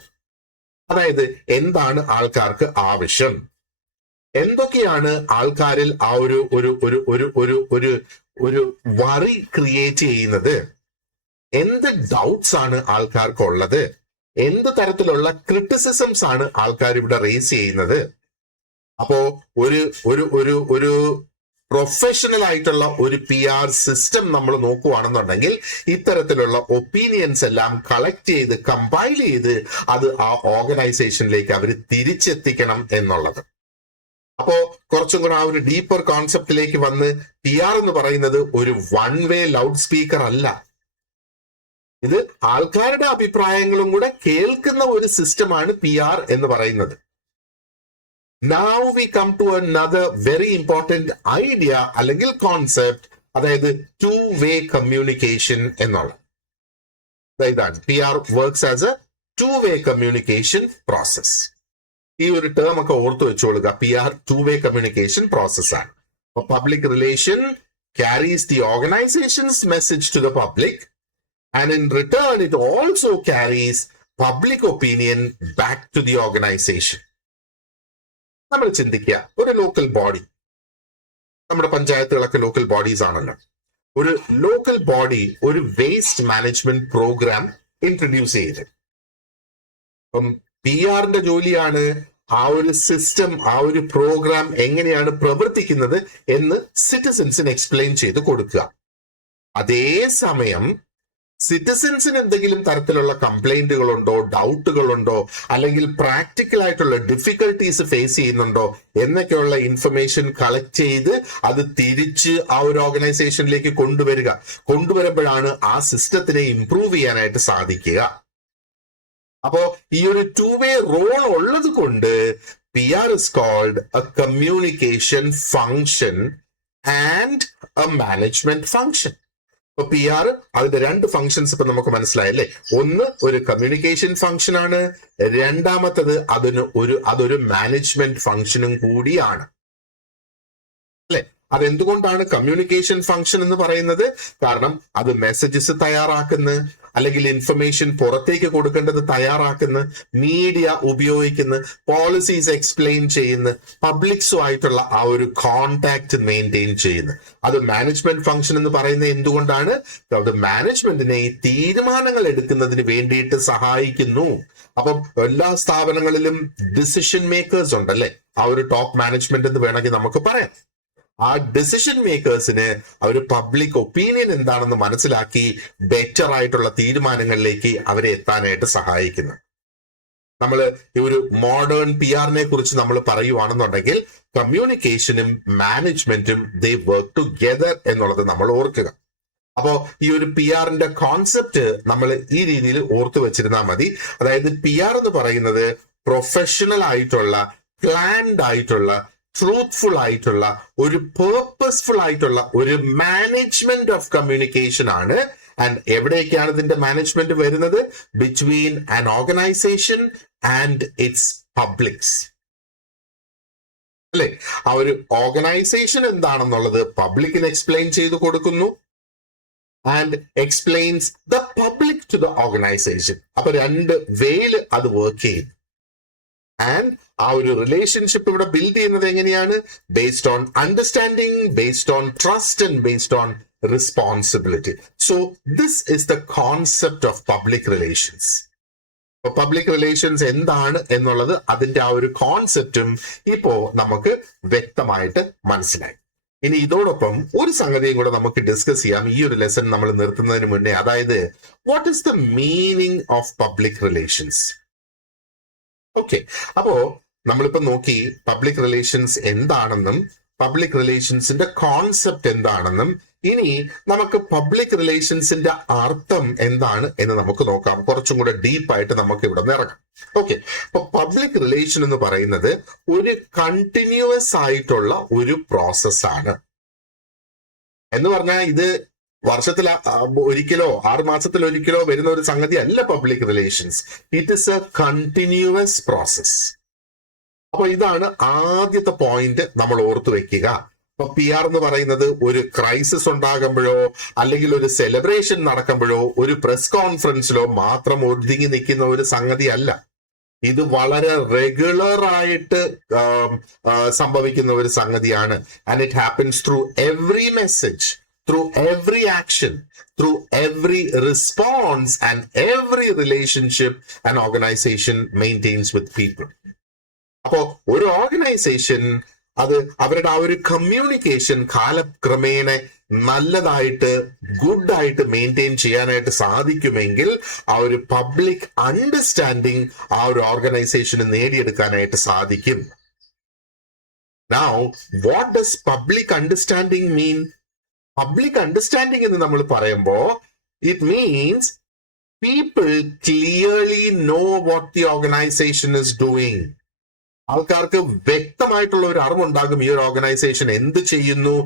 അതായത് എന്താണ് ആൾക്കാർക്ക് ആവശ്യം, എന്തൊക്കെയാണ് ആൾക്കാരിൽ ആ ഒരു ഒരു ഒരു ഒരു ഒരു ഒരു ഒരു വറി ക്രിയേറ്റ് ചെയ്യുന്നത്, എന്ത് ഡൗട്ട്സ് ആണ് ആൾക്കാർക്കുള്ളത്, എന്ത് തരത്തിലുള്ള ക്രിറ്റിസിസംസ് ആണ് ആൾക്കാർ ഇവിടെ റേസ് ചെയ്യുന്നത്. അപ്പോ ഒരു ഒരു ഒരു ഒരു പ്രൊഫഷണൽ ആയിട്ടുള്ള ഒരു PR സിസ്റ്റം നമ്മൾ നോക്കുകയാണെന്നുണ്ടെങ്കിൽ ഇത്തരത്തിലുള്ള ഒപ്പീനിയൻസ് എല്ലാം കളക്ട് ചെയ്ത് കമ്പൈൽ ചെയ്ത് അത് ആ ഓർഗനൈസേഷനിലേക്ക് അവർ തിരിച്ചെത്തിക്കണം എന്നുള്ളത്. അപ്പോ കുറച്ചും കൂടെ ആ ഒരു ഡീപ്പർ കോൺസെപ്റ്റിലേക്ക് വന്ന് PR എന്ന് പറയുന്നത് ഒരു വൺ വേ ലൗഡ് സ്പീക്കർ അല്ല. ഇത് ആൾക്കാരുടെ അഭിപ്രായങ്ങളും കൂടെ കേൾക്കുന്ന ഒരു സിസ്റ്റമാണ് PR എന്ന് പറയുന്നത്. Now we come to another very important idea അല്ലെങ്കിൽ കോൺസെപ്റ്റ്, അതായത് ടു വേ കമ്മ്യൂണിക്കേഷൻ എന്നുള്ള. ഇതാണ് PR works as a two way communication process. ഈ ഒരു ടേം ഒക്കെ ഓർത്തു വെച്ചോളുക. PR two way communication process ആണ്. Public relation carries the organization's message to the public, and in return it also carries public opinion back to the organization. നമ്മൾ ചിന്തിക്കുക, ഒരു local body, നമ്മുടെ പഞ്ചായത്തുകളൊക്കെ ലോക്കൽ ബോഡീസ് ആണല്ലോ. ഒരു ലോക്കൽ ബോഡി ഒരു waste management programme introduce ചെയ്ത്, അപ്പം PR ജോലിയാണ് ആ ഒരു സിസ്റ്റം, ആ ഒരു പ്രോഗ്രാം എങ്ങനെയാണ് പ്രവർത്തിക്കുന്നത് എന്ന് സിറ്റിസൻസിന് എക്സ്പ്ലെയിൻ ചെയ്ത് കൊടുക്കുക. അതേസമയം സിറ്റിസൻസിന് എന്തെങ്കിലും തരത്തിലുള്ള കംപ്ലൈന്റുകളുണ്ടോ, ഡൗട്ടുകളുണ്ടോ, അല്ലെങ്കിൽ പ്രാക്ടിക്കൽ ആയിട്ടുള്ള ഡിഫിക്കൽട്ടീസ് ഫേസ് ചെയ്യുന്നുണ്ടോ എന്നൊക്കെയുള്ള ഇൻഫർമേഷൻ കളക്ട് ചെയ്ത് അത് തിരിച്ച് ആ ഒരു ഓർഗനൈസേഷനിലേക്ക് കൊണ്ടുവരുമ്പോഴാണ് ആ സിസ്റ്റത്തിനെ ഇംപ്രൂവ് ചെയ്യാനായിട്ട് സാധിക്കുക. അപ്പോ ഈ ഒരു ടു വേ റോൾ ഉള്ളത് കൊണ്ട് PR is called a communication function and a management function. ഇപ്പൊ പി ആർ അതിന്റെ രണ്ട് ഫങ്ഷൻസ് ഇപ്പൊ നമുക്ക് മനസ്സിലായല്ലേ. ഒന്ന് ഒരു കമ്മ്യൂണിക്കേഷൻ ഫങ്ഷൻ ആണ്, രണ്ടാമത്തത് അതൊരു മാനേജ്മെന്റ് ഫങ്ഷനും കൂടിയാണ് അല്ലെ. അതെന്തുകൊണ്ടാണ് കമ്മ്യൂണിക്കേഷൻ ഫങ്ഷൻ എന്ന് പറയുന്നത്? കാരണം അത് മെസ്സേജസ് തയ്യാറാക്കുന്ന, അല്ലെങ്കിൽ ഇൻഫർമേഷൻ പുറത്തേക്ക് കൊടുക്കേണ്ടത് തയ്യാറാക്കുന്ന, മീഡിയ ഉപയോഗിക്കുന്ന, പോളിസീസ് എക്സ്പ്ലെയിൻ ചെയ്യുന്ന, പബ്ലിക്സുമായിട്ടുള്ള ആ ഒരു കോണ്ടാക്ട് മെയിൻറ്റെയിൻ ചെയ്യുന്നു. അത് മാനേജ്മെന്റ് ഫങ്ഷൻ എന്ന് പറയുന്നത് എന്തുകൊണ്ടാണ്? അത് മാനേജ്മെന്റിനെ ഈ തീരുമാനങ്ങൾ എടുക്കുന്നതിന് വേണ്ടിയിട്ട് സഹായിക്കുന്നു. അപ്പം എല്ലാ സ്ഥാപനങ്ങളിലും ഡിസിഷൻ മേക്കേഴ്സ് ഉണ്ടല്ലേ, ആ ഒരു ടോപ്പ് മാനേജ്മെന്റ് എന്ന് വേണമെങ്കിൽ നമുക്ക് പറയാം. ആ ഡിസിഷൻ മേക്കേഴ്സിന് അവർ പബ്ലിക് ഒപ്പീനിയൻ എന്താണെന്ന് മനസ്സിലാക്കി ബെറ്റർ ആയിട്ടുള്ള തീരുമാനങ്ങളിലേക്ക് അവരെ എത്താനായിട്ട് സഹായിക്കുന്നു. നമ്മൾ ഈ ഒരു മോഡേൺ പി ആറിനെ കുറിച്ച് നമ്മൾ പറയുവാണെന്നുണ്ടെങ്കിൽ കമ്മ്യൂണിക്കേഷനും മാനേജ്മെന്റും ദേ വർക്ക് ടുഗെദർ എന്നുള്ളത് നമ്മൾ ഓർക്കുക. അപ്പോ ഈ ഒരു പി ആറിന്റെ കോൺസെപ്റ്റ് നമ്മൾ ഈ രീതിയിൽ ഓർത്തു വെച്ചിരുന്നാൽ മതി. അതായത് പി ആർ എന്ന് പറയുന്നത് പ്രൊഫഷണൽ ആയിട്ടുള്ള, പ്ലാൻഡ് ആയിട്ടുള്ള, ട്രൂത്ത്ഫുൾ ആയിട്ടുള്ള, ഒരു പേർപ്പസ്ഫുൾ ആയിട്ടുള്ള ഒരു മാനേജ്മെന്റ് ഓഫ് കമ്മ്യൂണിക്കേഷൻ ആണ്. ആൻഡ് എവിടേക്കാണ് ഇതിന്റെ മാനേജ്മെന്റ് വരുന്നത്? Between an organisation and its publics അല്ലെ. ആ ഒരു ഓർഗനൈസേഷൻ എന്താണെന്നുള്ളത് പബ്ലിക്കിന് എക്സ്പ്ലെയിൻ ചെയ്തു കൊടുക്കുന്നു, and explains the public to the organisation. അപ്പൊ രണ്ട് വേയിൽ അത് വർക്ക് ചെയ്യും. ആൻഡ് ആ ഒരു റിലേഷൻഷിപ്പ് ഇവിടെ ബിൽഡ് ചെയ്യുന്നത് എങ്ങനെയാണ്? Based on understanding, based on trust and based on responsibility. So this is the concept of public relations. Public relations എന്താണ് എന്നുള്ളത്, അതിന്റെ ആ ഒരു കോൺസെപ്റ്റും ഇപ്പോ നമുക്ക് വ്യക്തമായിട്ട് മനസ്സിലായി. ഇനി ഇതോടൊപ്പം ഒരു സംഗതിയും കൂടെ നമുക്ക് ഡിസ്കസ് ചെയ്യാം ഈ ഒരു ലെസൺ നമ്മൾ നിർത്തുന്നതിന് മുന്നേ. അതായത് what is the meaning of public relations? Okay, അപ്പോ നമ്മളിപ്പോ നോക്കി പബ്ലിക് റിലേഷൻസ് എന്താണെന്നും പബ്ലിക് റിലേഷൻസിന്റെ കോൺസെപ്റ്റ് എന്താണെന്നും. ഇനി നമുക്ക് പബ്ലിക് റിലേഷൻസിന്റെ അർത്ഥം എന്താണ് എന്ന് നമുക്ക് നോക്കാം. കുറച്ചും കൂടെ ഡീപ്പായിട്ട് നമുക്ക് ഇവിടെ നിന്ന് ഇറങ്ങാം. ഓക്കെ, അപ്പൊ പബ്ലിക് റിലേഷൻ എന്ന് പറയുന്നത് ഒരു കണ്ടിന്യൂസ് ആയിട്ടുള്ള ഒരു പ്രോസസ്സാണ്. എന്ന് പറഞ്ഞാൽ ഇത് വർഷത്തിൽ ഒരിക്കലോ 6 മാസത്തിൽ ഒരിക്കലോ വരുന്ന ഒരു സംഗതി അല്ല public relations. It is A continuous process. അപ്പൊ ഇതാണ് ആദ്യത്തെ പോയിന്റ് നമ്മൾ ഓർത്തു വെക്കുക. ഇപ്പൊ പി ആർ എന്ന് പറയുന്നത് ഒരു ക്രൈസിസ് ഉണ്ടാകുമ്പോഴോ, അല്ലെങ്കിൽ ഒരു സെലിബ്രേഷൻ നടക്കുമ്പോഴോ, ഒരു പ്രസ് കോൺഫറൻസിലോ മാത്രം ഒതുങ്ങി നിൽക്കുന്ന ഒരു സംഗതി അല്ല. ഇത് വളരെ റെഗുലർ ആയിട്ട് സംഭവിക്കുന്ന ഒരു സംഗതിയാണ്. And it happens through every message, through every action, through every response and every relationship an organization maintains with people. അപ്പോ ഒരു ഓർഗനൈസേഷൻ അത് അവരുടെ ആ ഒരു കമ്മ്യൂണിക്കേഷൻ കാലക്രമേണ നല്ലതായിട്ട്, ഗുഡായിട്ട് മെയിൻറ്റെയിൻ ചെയ്യാനായിട്ട് സാധിക്കുമെങ്കിൽ ആ ഒരു പബ്ലിക് അണ്ടർസ്റ്റാൻഡിങ് ആ ഒരു ഓർഗനൈസേഷന് നേടിയെടുക്കാനായിട്ട് സാധിക്കും. Now, what does public understanding mean? Public understanding എന്ന് നമ്മൾ പറയുമ്പോൾ it means people clearly no what the organisation is doing. ആൾക്കാർക്ക് വ്യക്തമായിട്ടുള്ള ഒരു അറിവുണ്ടാകും ഈ ഒരു ഓർഗനൈസേഷൻ എന്ത് ചെയ്യുന്നു,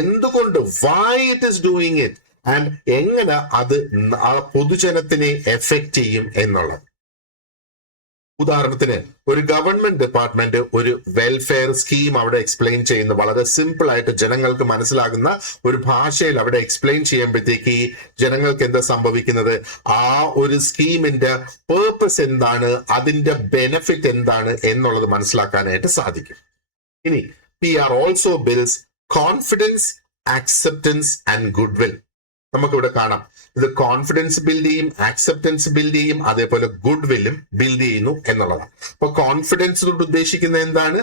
എന്തുകൊണ്ട്, why it is doing it, and എങ്ങനെ അത് ആ പൊതുജനത്തിനെ എഫക്റ്റ് ചെയ്യും എന്നുള്ളത്. ഉദാഹരണത്തിന് ഒരു ഗവൺമെന്റ് ഡിപ്പാർട്ട്മെന്റ് ഒരു വെൽഫെയർ സ്കീം അവിടെ എക്സ്പ്ലെയിൻ ചെയ്യുന്ന വളരെ സിമ്പിൾ ആയിട്ട് ജനങ്ങൾക്ക് മനസ്സിലാകുന്ന ഒരു ഭാഷയിൽ അവിടെ എക്സ്പ്ലെയിൻ ചെയ്യുമ്പോഴത്തേക്ക് ജനങ്ങൾക്ക് എന്താ സംഭവിക്കുന്നത്? ആ ഒരു സ്കീമിന്റെ പേർപ്പസ് എന്താണ്, അതിന്റെ ബെനിഫിറ്റ് എന്താണ് എന്നുള്ളത് മനസ്സിലാക്കാനായിട്ട് സാധിക്കും. ഇനി P are also builds confidence, acceptance and good will. നമുക്കിവിടെ കാണാം ഇത് കോൺഫിഡൻസ് ബിൽഡ് ചെയ്യും, ആക്സെപ്റ്റൻസ് ബിൽഡ് ചെയ്യും, അതേപോലെ ഗുഡ് വില്ലും ബിൽഡ് ചെയ്യുന്നു എന്നുള്ളതാണ്. അപ്പൊ കോൺഫിഡൻസ് കൊണ്ട് ഉദ്ദേശിക്കുന്നത് എന്താണ്?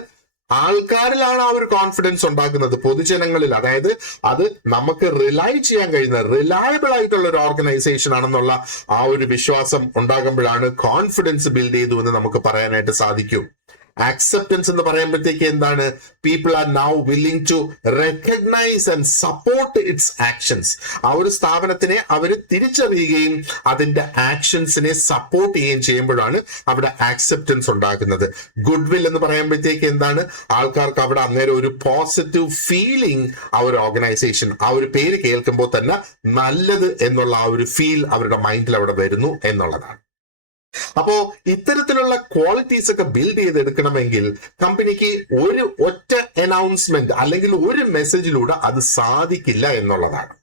ആൾക്കാരിലാണ് ആ ഒരു കോൺഫിഡൻസ് ഉണ്ടാക്കുന്നത്, പൊതുജനങ്ങളിൽ. അതായത് അത് നമുക്ക് റിലൈ ചെയ്യാൻ കഴിയുന്ന, റിലയബിൾ ആയിട്ടുള്ള ഒരു ഓർഗനൈസേഷൻ ആണെന്നുള്ള ആ ഒരു വിശ്വാസം ഉണ്ടാകുമ്പോഴാണ് കോൺഫിഡൻസ് ബിൽഡ് ചെയ്തു എന്ന് നമുക്ക് പറയാനായിട്ട് സാധിക്കൂ. ആക്സെപ്റ്റൻസ് എന്ന് പറയുമ്പോഴത്തേക്ക് എന്താണ്? People are now willing to recognise and support its actions. ആ ഒരു സ്ഥാപനത്തിനെ അവർ തിരിച്ചറിയുകയും അതിന്റെ ആക്ഷൻസിനെ സപ്പോർട്ട് ചെയ്യുകയും ചെയ്യുമ്പോഴാണ് അവിടെ ആക്സെപ്റ്റൻസ് ഉണ്ടാകുന്നത്. ഗുഡ് വിൽ എന്ന് പറയുമ്പോഴത്തേക്ക് എന്താണ്? ആൾക്കാർക്ക് അവിടെ അന്നേരം ഒരു പോസിറ്റീവ് ഫീലിംഗ് ആ ഒരു ഓർഗനൈസേഷൻ, ആ ഒരു പേര് കേൾക്കുമ്പോൾ തന്നെ നല്ലത് എന്നുള്ള ആ ഒരു ഫീൽ അവരുടെ മൈൻഡിൽ അവിടെ വരുന്നു എന്നുള്ളതാണ്. അപ്പോ ഇത്തരത്തിലുള്ള ക്വാളിറ്റീസ് ഒക്കെ ബിൽഡ് ചെയ്തെടുക്കണമെങ്കിൽ കമ്പനിക്ക് ഒരു ഒറ്റ അനൗൺസ്മെന്റ് അല്ലെങ്കിൽ ഒരു മെസ്സേജിലൂടെ അത് സാധിക്കില്ല എന്നുള്ളതാണ്.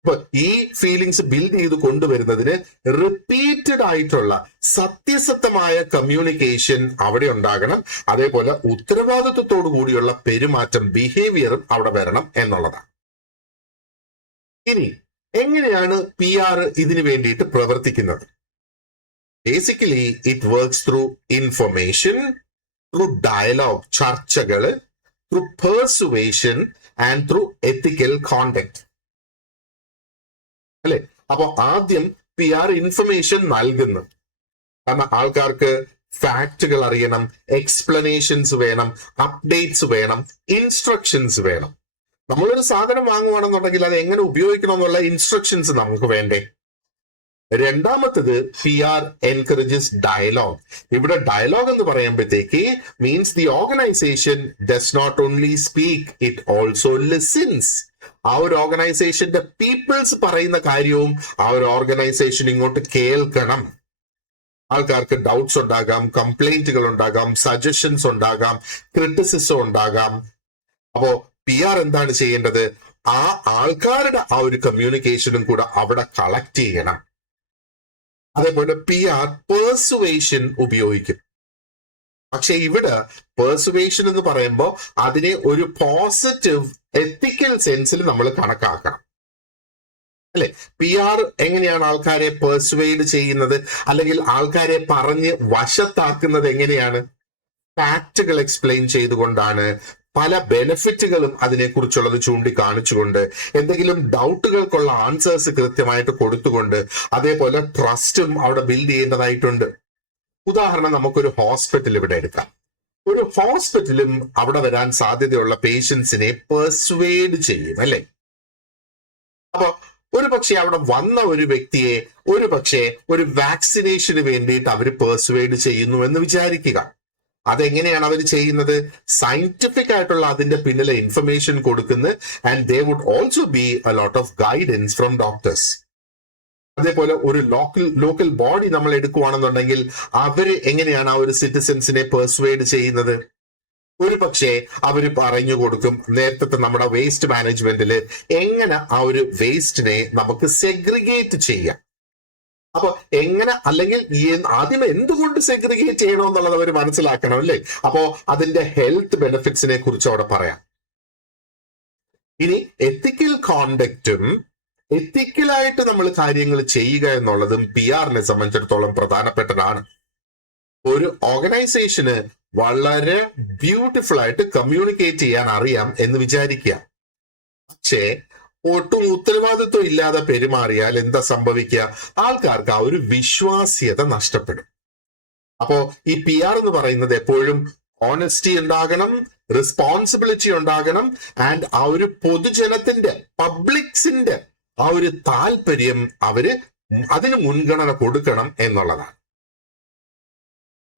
അപ്പൊ ഈ ഫീലിങ്സ് ബിൽഡ് ചെയ്ത് കൊണ്ടുവരുന്നതിന് റിപ്പീറ്റഡ് ആയിട്ടുള്ള സത്യസത്തമായ കമ്മ്യൂണിക്കേഷൻ അവിടെ ഉണ്ടാകണം. അതേപോലെ ഉത്തരവാദിത്വത്തോടു കൂടിയുള്ള പെരുമാറ്റം, ബിഹേവിയറും അവിടെ വരണം എന്നുള്ളതാണ്. ഇനി എങ്ങനെയാണ് PR ഇതിനു വേണ്ടിയിട്ട് പ്രവർത്തിക്കുന്നത്? Basically, it works through information, through dialogue, ചർച്ചകള്, through persuasion and through ethical conduct. അല്ലെ? അപ്പൊ ആദ്യം PR ഇൻഫർമേഷൻ നൽകുന്നു. കാരണം ആൾക്കാർക്ക് ഫാക്റ്റുകൾ അറിയണം, എക്സ്പ്ലനേഷൻസ് വേണം, അപ്ഡേറ്റ്സ് വേണം, ഇൻസ്ട്രക്ഷൻസ് വേണം. നമ്മളൊരു സാധനം വാങ്ങുവാണെന്നുണ്ടെങ്കിൽ അത് എങ്ങനെ ഉപയോഗിക്കണം എന്നുള്ള ഇൻസ്ട്രക്ഷൻസ് നമുക്ക് വേണ്ടേ? രണ്ടാമത്തത് PR എൻകറേജസ് ഡയലോഗ്. ഇവിടെ ഡയലോഗ് എന്ന് പറയുമ്പോഴത്തേക്ക് means the organisation does not only speak, it also listens. ആ ഒരു ഓർഗനൈസേഷന്റെ പീപ്പിൾസ് പറയുന്ന കാര്യവും ആ ഒരു ഓർഗനൈസേഷൻ ഇങ്ങോട്ട് കേൾക്കണം. ആൾക്കാർക്ക് ഡൗട്ട്സ് ഉണ്ടാകാം, കംപ്ലൈന്റുകൾ ഉണ്ടാകാം, സജഷൻസ് ഉണ്ടാകാം, ക്രിറ്റിസിസം ഉണ്ടാകാം. അപ്പോ PR എന്താണ് ചെയ്യേണ്ടത്? ആ ആൾക്കാരുടെ ആ ഒരു കമ്മ്യൂണിക്കേഷനും കൂടെ അവിടെ കളക്ട് ചെയ്യണം. അതേപോലെ PR പെർസുവേഷൻ ഉപയോഗിക്കും. പക്ഷെ ഇവിടെ പെർസുവേഷൻ എന്ന് പറയുമ്പോൾ അതിനെ ഒരു പോസിറ്റീവ് എത്തിക്കൽ സെൻസിൽ നമ്മൾ കണക്കാക്കണം. അല്ലെ? PR എങ്ങനെയാണ് ആൾക്കാരെ പെർസുവേഡ് ചെയ്യുന്നത്, അല്ലെങ്കിൽ ആൾക്കാരെ പറഞ്ഞ് വശത്താക്കുന്നത് എങ്ങനെയാണ്? ഫാക്റ്റുകൾ എക്സ്പ്ലെയിൻ ചെയ്തുകൊണ്ടാണ്, പല ബെനിഫിറ്റുകളും അതിനെക്കുറിച്ചുള്ളത് ചൂണ്ടിക്കാണിച്ചുകൊണ്ട്, എന്തെങ്കിലും ഡൗട്ടുകൾക്കുള്ള ആൻസേഴ്സ് കൃത്യമായിട്ട് കൊടുത്തുകൊണ്ട്, അതേപോലെ ട്രസ്റ്റും അവിടെ ബിൽഡ് ചെയ്യേണ്ടതായിട്ടുണ്ട്. ഉദാഹരണം, നമുക്കൊരു ഹോസ്പിറ്റൽ ഇവിടെ എടുക്കാം. ഒരു ഹോസ്പിറ്റലും അവിടെ വരാൻ സാധ്യതയുള്ള പേഷ്യൻസിനെ പെർസുവേഡ് ചെയ്യും, അല്ലെ? അപ്പൊ ഒരു പക്ഷെ അവിടെ വന്ന ഒരു വ്യക്തിയെ ഒരു പക്ഷേ ഒരു വാക്സിനേഷന് വേണ്ടിയിട്ട് അവർ പെർസുവേഡ് ചെയ്യുന്നു എന്ന് വിചാരിക്കുക. അതെങ്ങനെയാണ് അവർ ചെയ്യുന്നത്? സയന്റിഫിക് ആയിട്ടുള്ള അതിന്റെ പിന്നിലെ ഇൻഫർമേഷൻ കൊടുക്കുന്നു. And they would also be a lot of guidance from doctors. അതേപോലെ ഒരു ലോക്കൽ ബോഡി നമ്മൾ എടുക്കുകയാണെന്നുണ്ടെങ്കിൽ അവര് എങ്ങനെയാണ് ആ ഒരു സിറ്റിസൻസിനെ പെർസുവേഡ് ചെയ്യുന്നത്? ഒരു പക്ഷേ അവര് പറഞ്ഞു കൊടുക്കും, നേരത്തെ നമ്മുടെ വേസ്റ്റ് മാനേജ്മെന്റിൽ എങ്ങനെ ആ ഒരു വേസ്റ്റിനെ നമുക്ക് സെഗ്രിഗേറ്റ് ചെയ്യാം. അപ്പൊ എങ്ങനെ, അല്ലെങ്കിൽ ആദ്യം എന്തുകൊണ്ട് സെഗ്രിഗേറ്റ് ചെയ്യണമെന്നുള്ളത് അവർ മനസ്സിലാക്കണം, അല്ലേ? അപ്പോ അതിന്റെ ഹെൽത്ത് ബെനിഫിറ്റ്സിനെ കുറിച്ച് അവിടെ പറയാം. ഇനി എത്തിക്കൽ കോണ്ടക്റ്റും എത്തിക്കലായിട്ട് നമ്മൾ കാര്യങ്ങൾ ചെയ്യുക എന്നുള്ളതും PR-നെ സംബന്ധിച്ചിടത്തോളം പ്രധാനപ്പെട്ടതാണ്. ഒരു ഓർഗനൈസേഷന് വളരെ ബ്യൂട്ടിഫുൾ ആയിട്ട് കമ്മ്യൂണിക്കേറ്റ് ചെയ്യാൻ അറിയാം എന്ന് വിചാരിക്കുക. പക്ഷേ ഒട്ടും ഉത്തരവാദിത്വം ഇല്ലാതെ പെരുമാറിയാൽ എന്താ സംഭവിക്കുക? ആൾക്കാർക്ക് ആ ഒരു വിശ്വാസ്യത നഷ്ടപ്പെടും. അപ്പോ ഈ PR എന്ന് പറയുന്നത് എപ്പോഴും ഓണസ്റ്റി ഉണ്ടാകണം, റെസ്പോൺസിബിലിറ്റി ഉണ്ടാകണം, ആൻഡ് ആ ഒരു പൊതുജനത്തിന്റെ, പബ്ലിക്സിന്റെ ആ ഒരു താല്പര്യം അവര് അതിന് മുൻഗണന കൊടുക്കണം എന്നുള്ളതാണ്.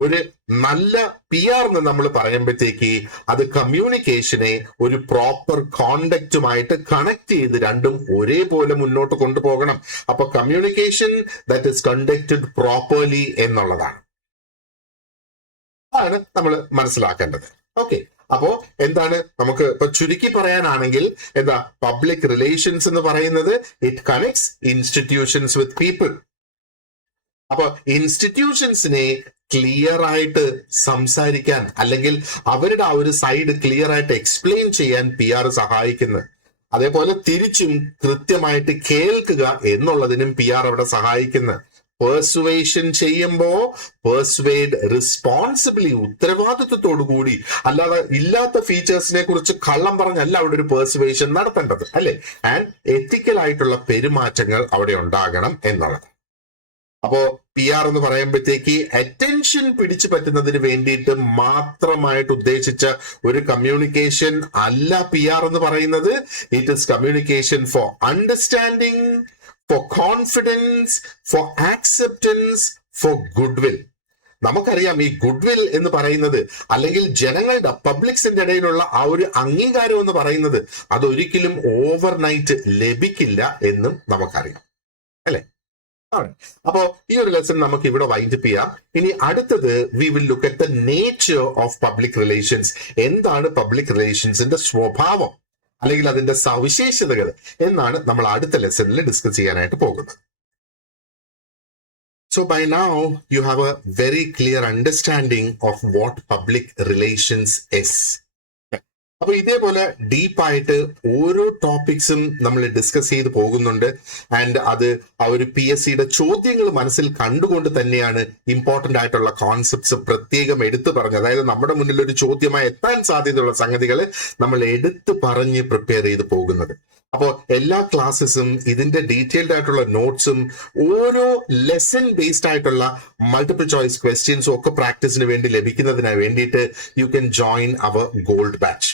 ഒരു നല്ല PR എന്ന് നമ്മൾ പറയുമ്പോഴത്തേക്ക് അത് കമ്മ്യൂണിക്കേഷനെ ഒരു പ്രോപ്പർ കോണ്ടക്റ്റുമായിട്ട് കണക്ട് ചെയ്ത് രണ്ടും ഒരേപോലെ മുന്നോട്ട് കൊണ്ടുപോകണം. അപ്പൊ communication that is conducted properly എന്നുള്ളതാണ് ആണ് നമ്മൾ മനസ്സിലാക്കേണ്ടത്. ഓക്കെ, അപ്പോ എന്താണ് നമുക്ക് ഇപ്പൊ ചുരുക്കി പറയാനാണെങ്കിൽ എന്താ പബ്ലിക് റിലേഷൻസ് എന്ന് പറയുന്നത്? It connects institutions with people. അപ്പൊ ഇൻസ്റ്റിറ്റ്യൂഷൻസിനെ ക്ലിയർ ആയിട്ട് സംസാരിക്കാൻ, അല്ലെങ്കിൽ അവരുടെ ആ ഒരു സൈഡ് ക്ലിയർ ആയിട്ട് എക്സ്പ്ലെയിൻ ചെയ്യാൻ PR സഹായിക്കുന്നു. അതേപോലെ തിരിച്ചും കൃത്യമായിട്ട് കേൾക്കുക എന്നുള്ളതിനും PR അവിടെ സഹായിക്കുന്നു. പെർസുവേഷൻ ചെയ്യുമ്പോ പെർസുവേഡ് റെസ്പോൺസിബിളി, ഉത്തരവാദിത്വത്തോടു കൂടി, അല്ലാതെ ഇല്ലാത്ത ഫീച്ചേഴ്സിനെ കുറിച്ച് കള്ളം പറഞ്ഞല്ല അവിടെ ഒരു പെർസുവേഷൻ നടത്തേണ്ടത്, അല്ലെ? ആൻഡ് എത്തിക്കൽ ആയിട്ടുള്ള പെരുമാറ്റങ്ങൾ അവിടെ ഉണ്ടാകണം എന്നുള്ളത്. അപ്പോ PR എന്ന് പറയുമ്പോഴത്തേക്ക് അറ്റൻഷൻ പിടിച്ചു പറ്റുന്നതിന് വേണ്ടിയിട്ട് മാത്രമായിട്ട് ഉദ്ദേശിച്ച ഒരു കമ്മ്യൂണിക്കേഷൻ അല്ല PR എന്ന് പറയുന്നത്. It is communication for understanding, for confidence, for acceptance, for goodwill. നമുക്കറിയാം ഈ ഗുഡ്വിൽ എന്ന് പറയുന്നത് അല്ലെങ്കിൽ ജനങ്ങളുടെ പബ്ലിക്സിന്റെ ഇടയിലുള്ള ആ ഒരു അംഗീകാരം എന്ന് പറയുന്നത് അതൊരിക്കലും ഓവർനൈറ്റ് ലഭിക്കില്ല എന്നും നമുക്കറിയാം, അല്ലെ? അപ്പോ ഈ ഒരു ലെസൺ നമുക്ക് ഇവിടെ വൈൻഡപ്പ് ചെയ്യാം. ഇനി അടുത്തത് we will look at the nature of public relations. എന്താണ് പബ്ലിക് റിലേഷൻസിന്റെ സ്വഭാവം അല്ലെങ്കിൽ അതിന്റെ സവിശേഷതകൾ എന്നാണ് നമ്മൾ അടുത്ത ലെസണിൽ ഡിസ്കസ് ചെയ്യാനായിട്ട് പോകുന്നത്. So by now you have a very clear understanding of what public relations is. അപ്പൊ ഇതേപോലെ ഡീപ്പായിട്ട് ഓരോ ടോപ്പിക്സും നമ്മൾ ഡിസ്കസ് ചെയ്ത് പോകുന്നുണ്ട്. ആൻഡ് അത് ആ ഒരു PSCയുടെ ചോദ്യങ്ങൾ മനസ്സിൽ കണ്ടുകൊണ്ട് തന്നെയാണ് ഇമ്പോർട്ടന്റ് ആയിട്ടുള്ള കോൺസെപ്റ്റ്സ് പ്രത്യേകം എടുത്തു പറഞ്ഞത്. അതായത് നമ്മുടെ മുന്നിൽ ഒരു ചോദ്യമായി എത്താൻ സാധ്യതയുള്ള സംഗതികൾ നമ്മൾ എടുത്തു പറഞ്ഞ് പ്രിപ്പയർ ചെയ്ത് പോകുന്നത്. അപ്പോൾ എല്ലാ ക്ലാസ്സസും ഇതിന്റെ ഡീറ്റെയിൽഡ് ആയിട്ടുള്ള നോട്ട്സും ഓരോ ലെസൺ ബേസ്ഡ് ആയിട്ടുള്ള മൾട്ടിപ്പിൾ ചോയ്സ് ക്വസ്റ്റ്യൻസും ഒക്കെ പ്രാക്ടീസിന് വേണ്ടി ലഭിക്കുന്നതിന് വേണ്ടിയിട്ട് you can join our gold batch.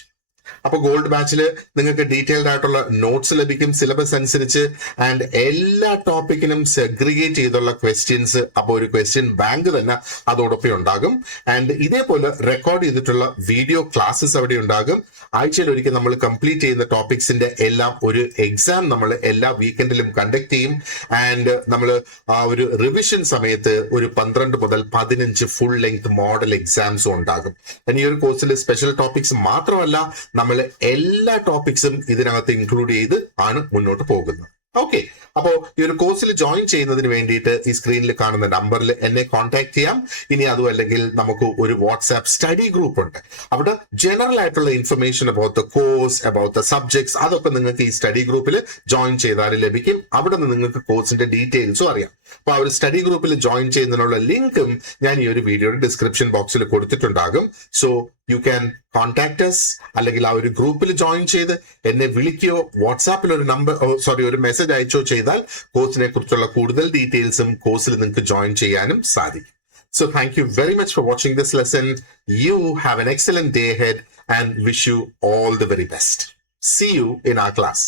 അപ്പൊ ഗോൾഡ് ബാച്ചിൽ നിങ്ങൾക്ക് ഡീറ്റെയിൽഡ് ആയിട്ടുള്ള നോട്ട്സ് ലഭിക്കും സിലബസ് അനുസരിച്ച്. ആൻഡ് എല്ലാ ടോപ്പിക്കിനും സെഗ്രിഗേറ്റ് ചെയ്തുള്ള ക്വസ്റ്റ്യൻസ്, അപ്പോൾ ഒരു ക്വസ്റ്റ്യൻ ബാങ്ക് തന്നെ അതോടൊപ്പം ഉണ്ടാകും. ആൻഡ് ഇതേപോലെ റെക്കോർഡ് ചെയ്തിട്ടുള്ള വീഡിയോ ക്ലാസ്സസ് അവിടെ ഉണ്ടാകും. ആഴ്ചയിൽ ഒരിക്കൽ നമ്മൾ കംപ്ലീറ്റ് ചെയ്യുന്ന ടോപ്പിക്സിന്റെ എല്ലാം ഒരു എക്സാം നമ്മൾ എല്ലാ വീക്കെൻഡിലും കണ്ടക്ട് ചെയ്യും. ആൻഡ് നമ്മൾ ആ ഒരു റിവിഷൻ സമയത്ത് ഒരു 12 മുതൽ 15 ഫുൾ ലെങ്ത് മോഡൽ എക്സാംസും ഉണ്ടാകും. ഈ ഒരു കോഴ്സിൽ സ്പെഷ്യൽ ടോപ്പിക്സ് മാത്രമല്ല, നമ്മൾ എല്ലാ ടോപ്പിക്സും ഇതിനകത്ത് ഇൻക്ലൂഡ് ചെയ്ത് ആണ് മുന്നോട്ട് പോകുന്നത്. ഓക്കെ, അപ്പോ ഈ ഒരു കോഴ്സിൽ ജോയിൻ ചെയ്യുന്നതിന് വേണ്ടിയിട്ട് ഈ സ്ക്രീനിൽ കാണുന്ന നമ്പറിൽ എന്നെ കോൺടാക്ട് ചെയ്യാം. ഇനി അതും അല്ലെങ്കിൽ നമുക്ക് ഒരു വാട്സാപ്പ് സ്റ്റഡി ഗ്രൂപ്പ് ഉണ്ട്. അവിടെ ജനറൽ ആയിട്ടുള്ള information about the course, about the subjects, അതൊക്കെ നിങ്ങൾക്ക് ഈ സ്റ്റഡി ഗ്രൂപ്പിൽ ജോയിൻ ചെയ്താൽ ലഭിക്കും. അവിടെ നിന്ന് നിങ്ങൾക്ക് കോഴ്സിന്റെ ഡീറ്റെയിൽസും അറിയാം. അപ്പൊ ആ ഒരു സ്റ്റഡി ഗ്രൂപ്പിൽ ജോയിൻ ചെയ്യുന്നതിനുള്ള ലിങ്കും ഞാൻ ഈ ഒരു വീഡിയോയുടെ ഡിസ്ക്രിപ്ഷൻ ബോക്സിൽ കൊടുത്തിട്ടുണ്ടാകും. So you can contact us, അല്ലെങ്കിൽ ആ ഒരു ഗ്രൂപ്പിൽ ജോയിൻ ചെയ്ത് എന്നെ വിളിക്കുകയോ വാട്സാപ്പിൽ ഒരു മെസ്സേജ് അയച്ചോ ചെയ്താൽ കോഴ്സിനെ കുറിച്ചുള്ള കൂടുതൽ ഡീറ്റെയിൽസും കോഴ്സിൽ നിങ്ങൾക്ക് ജോയിൻ ചെയ്യാനും സാധിക്കും. So thank you very much for watching this lesson. You have an excellent day ahead and wish you all the very best. See you in our class.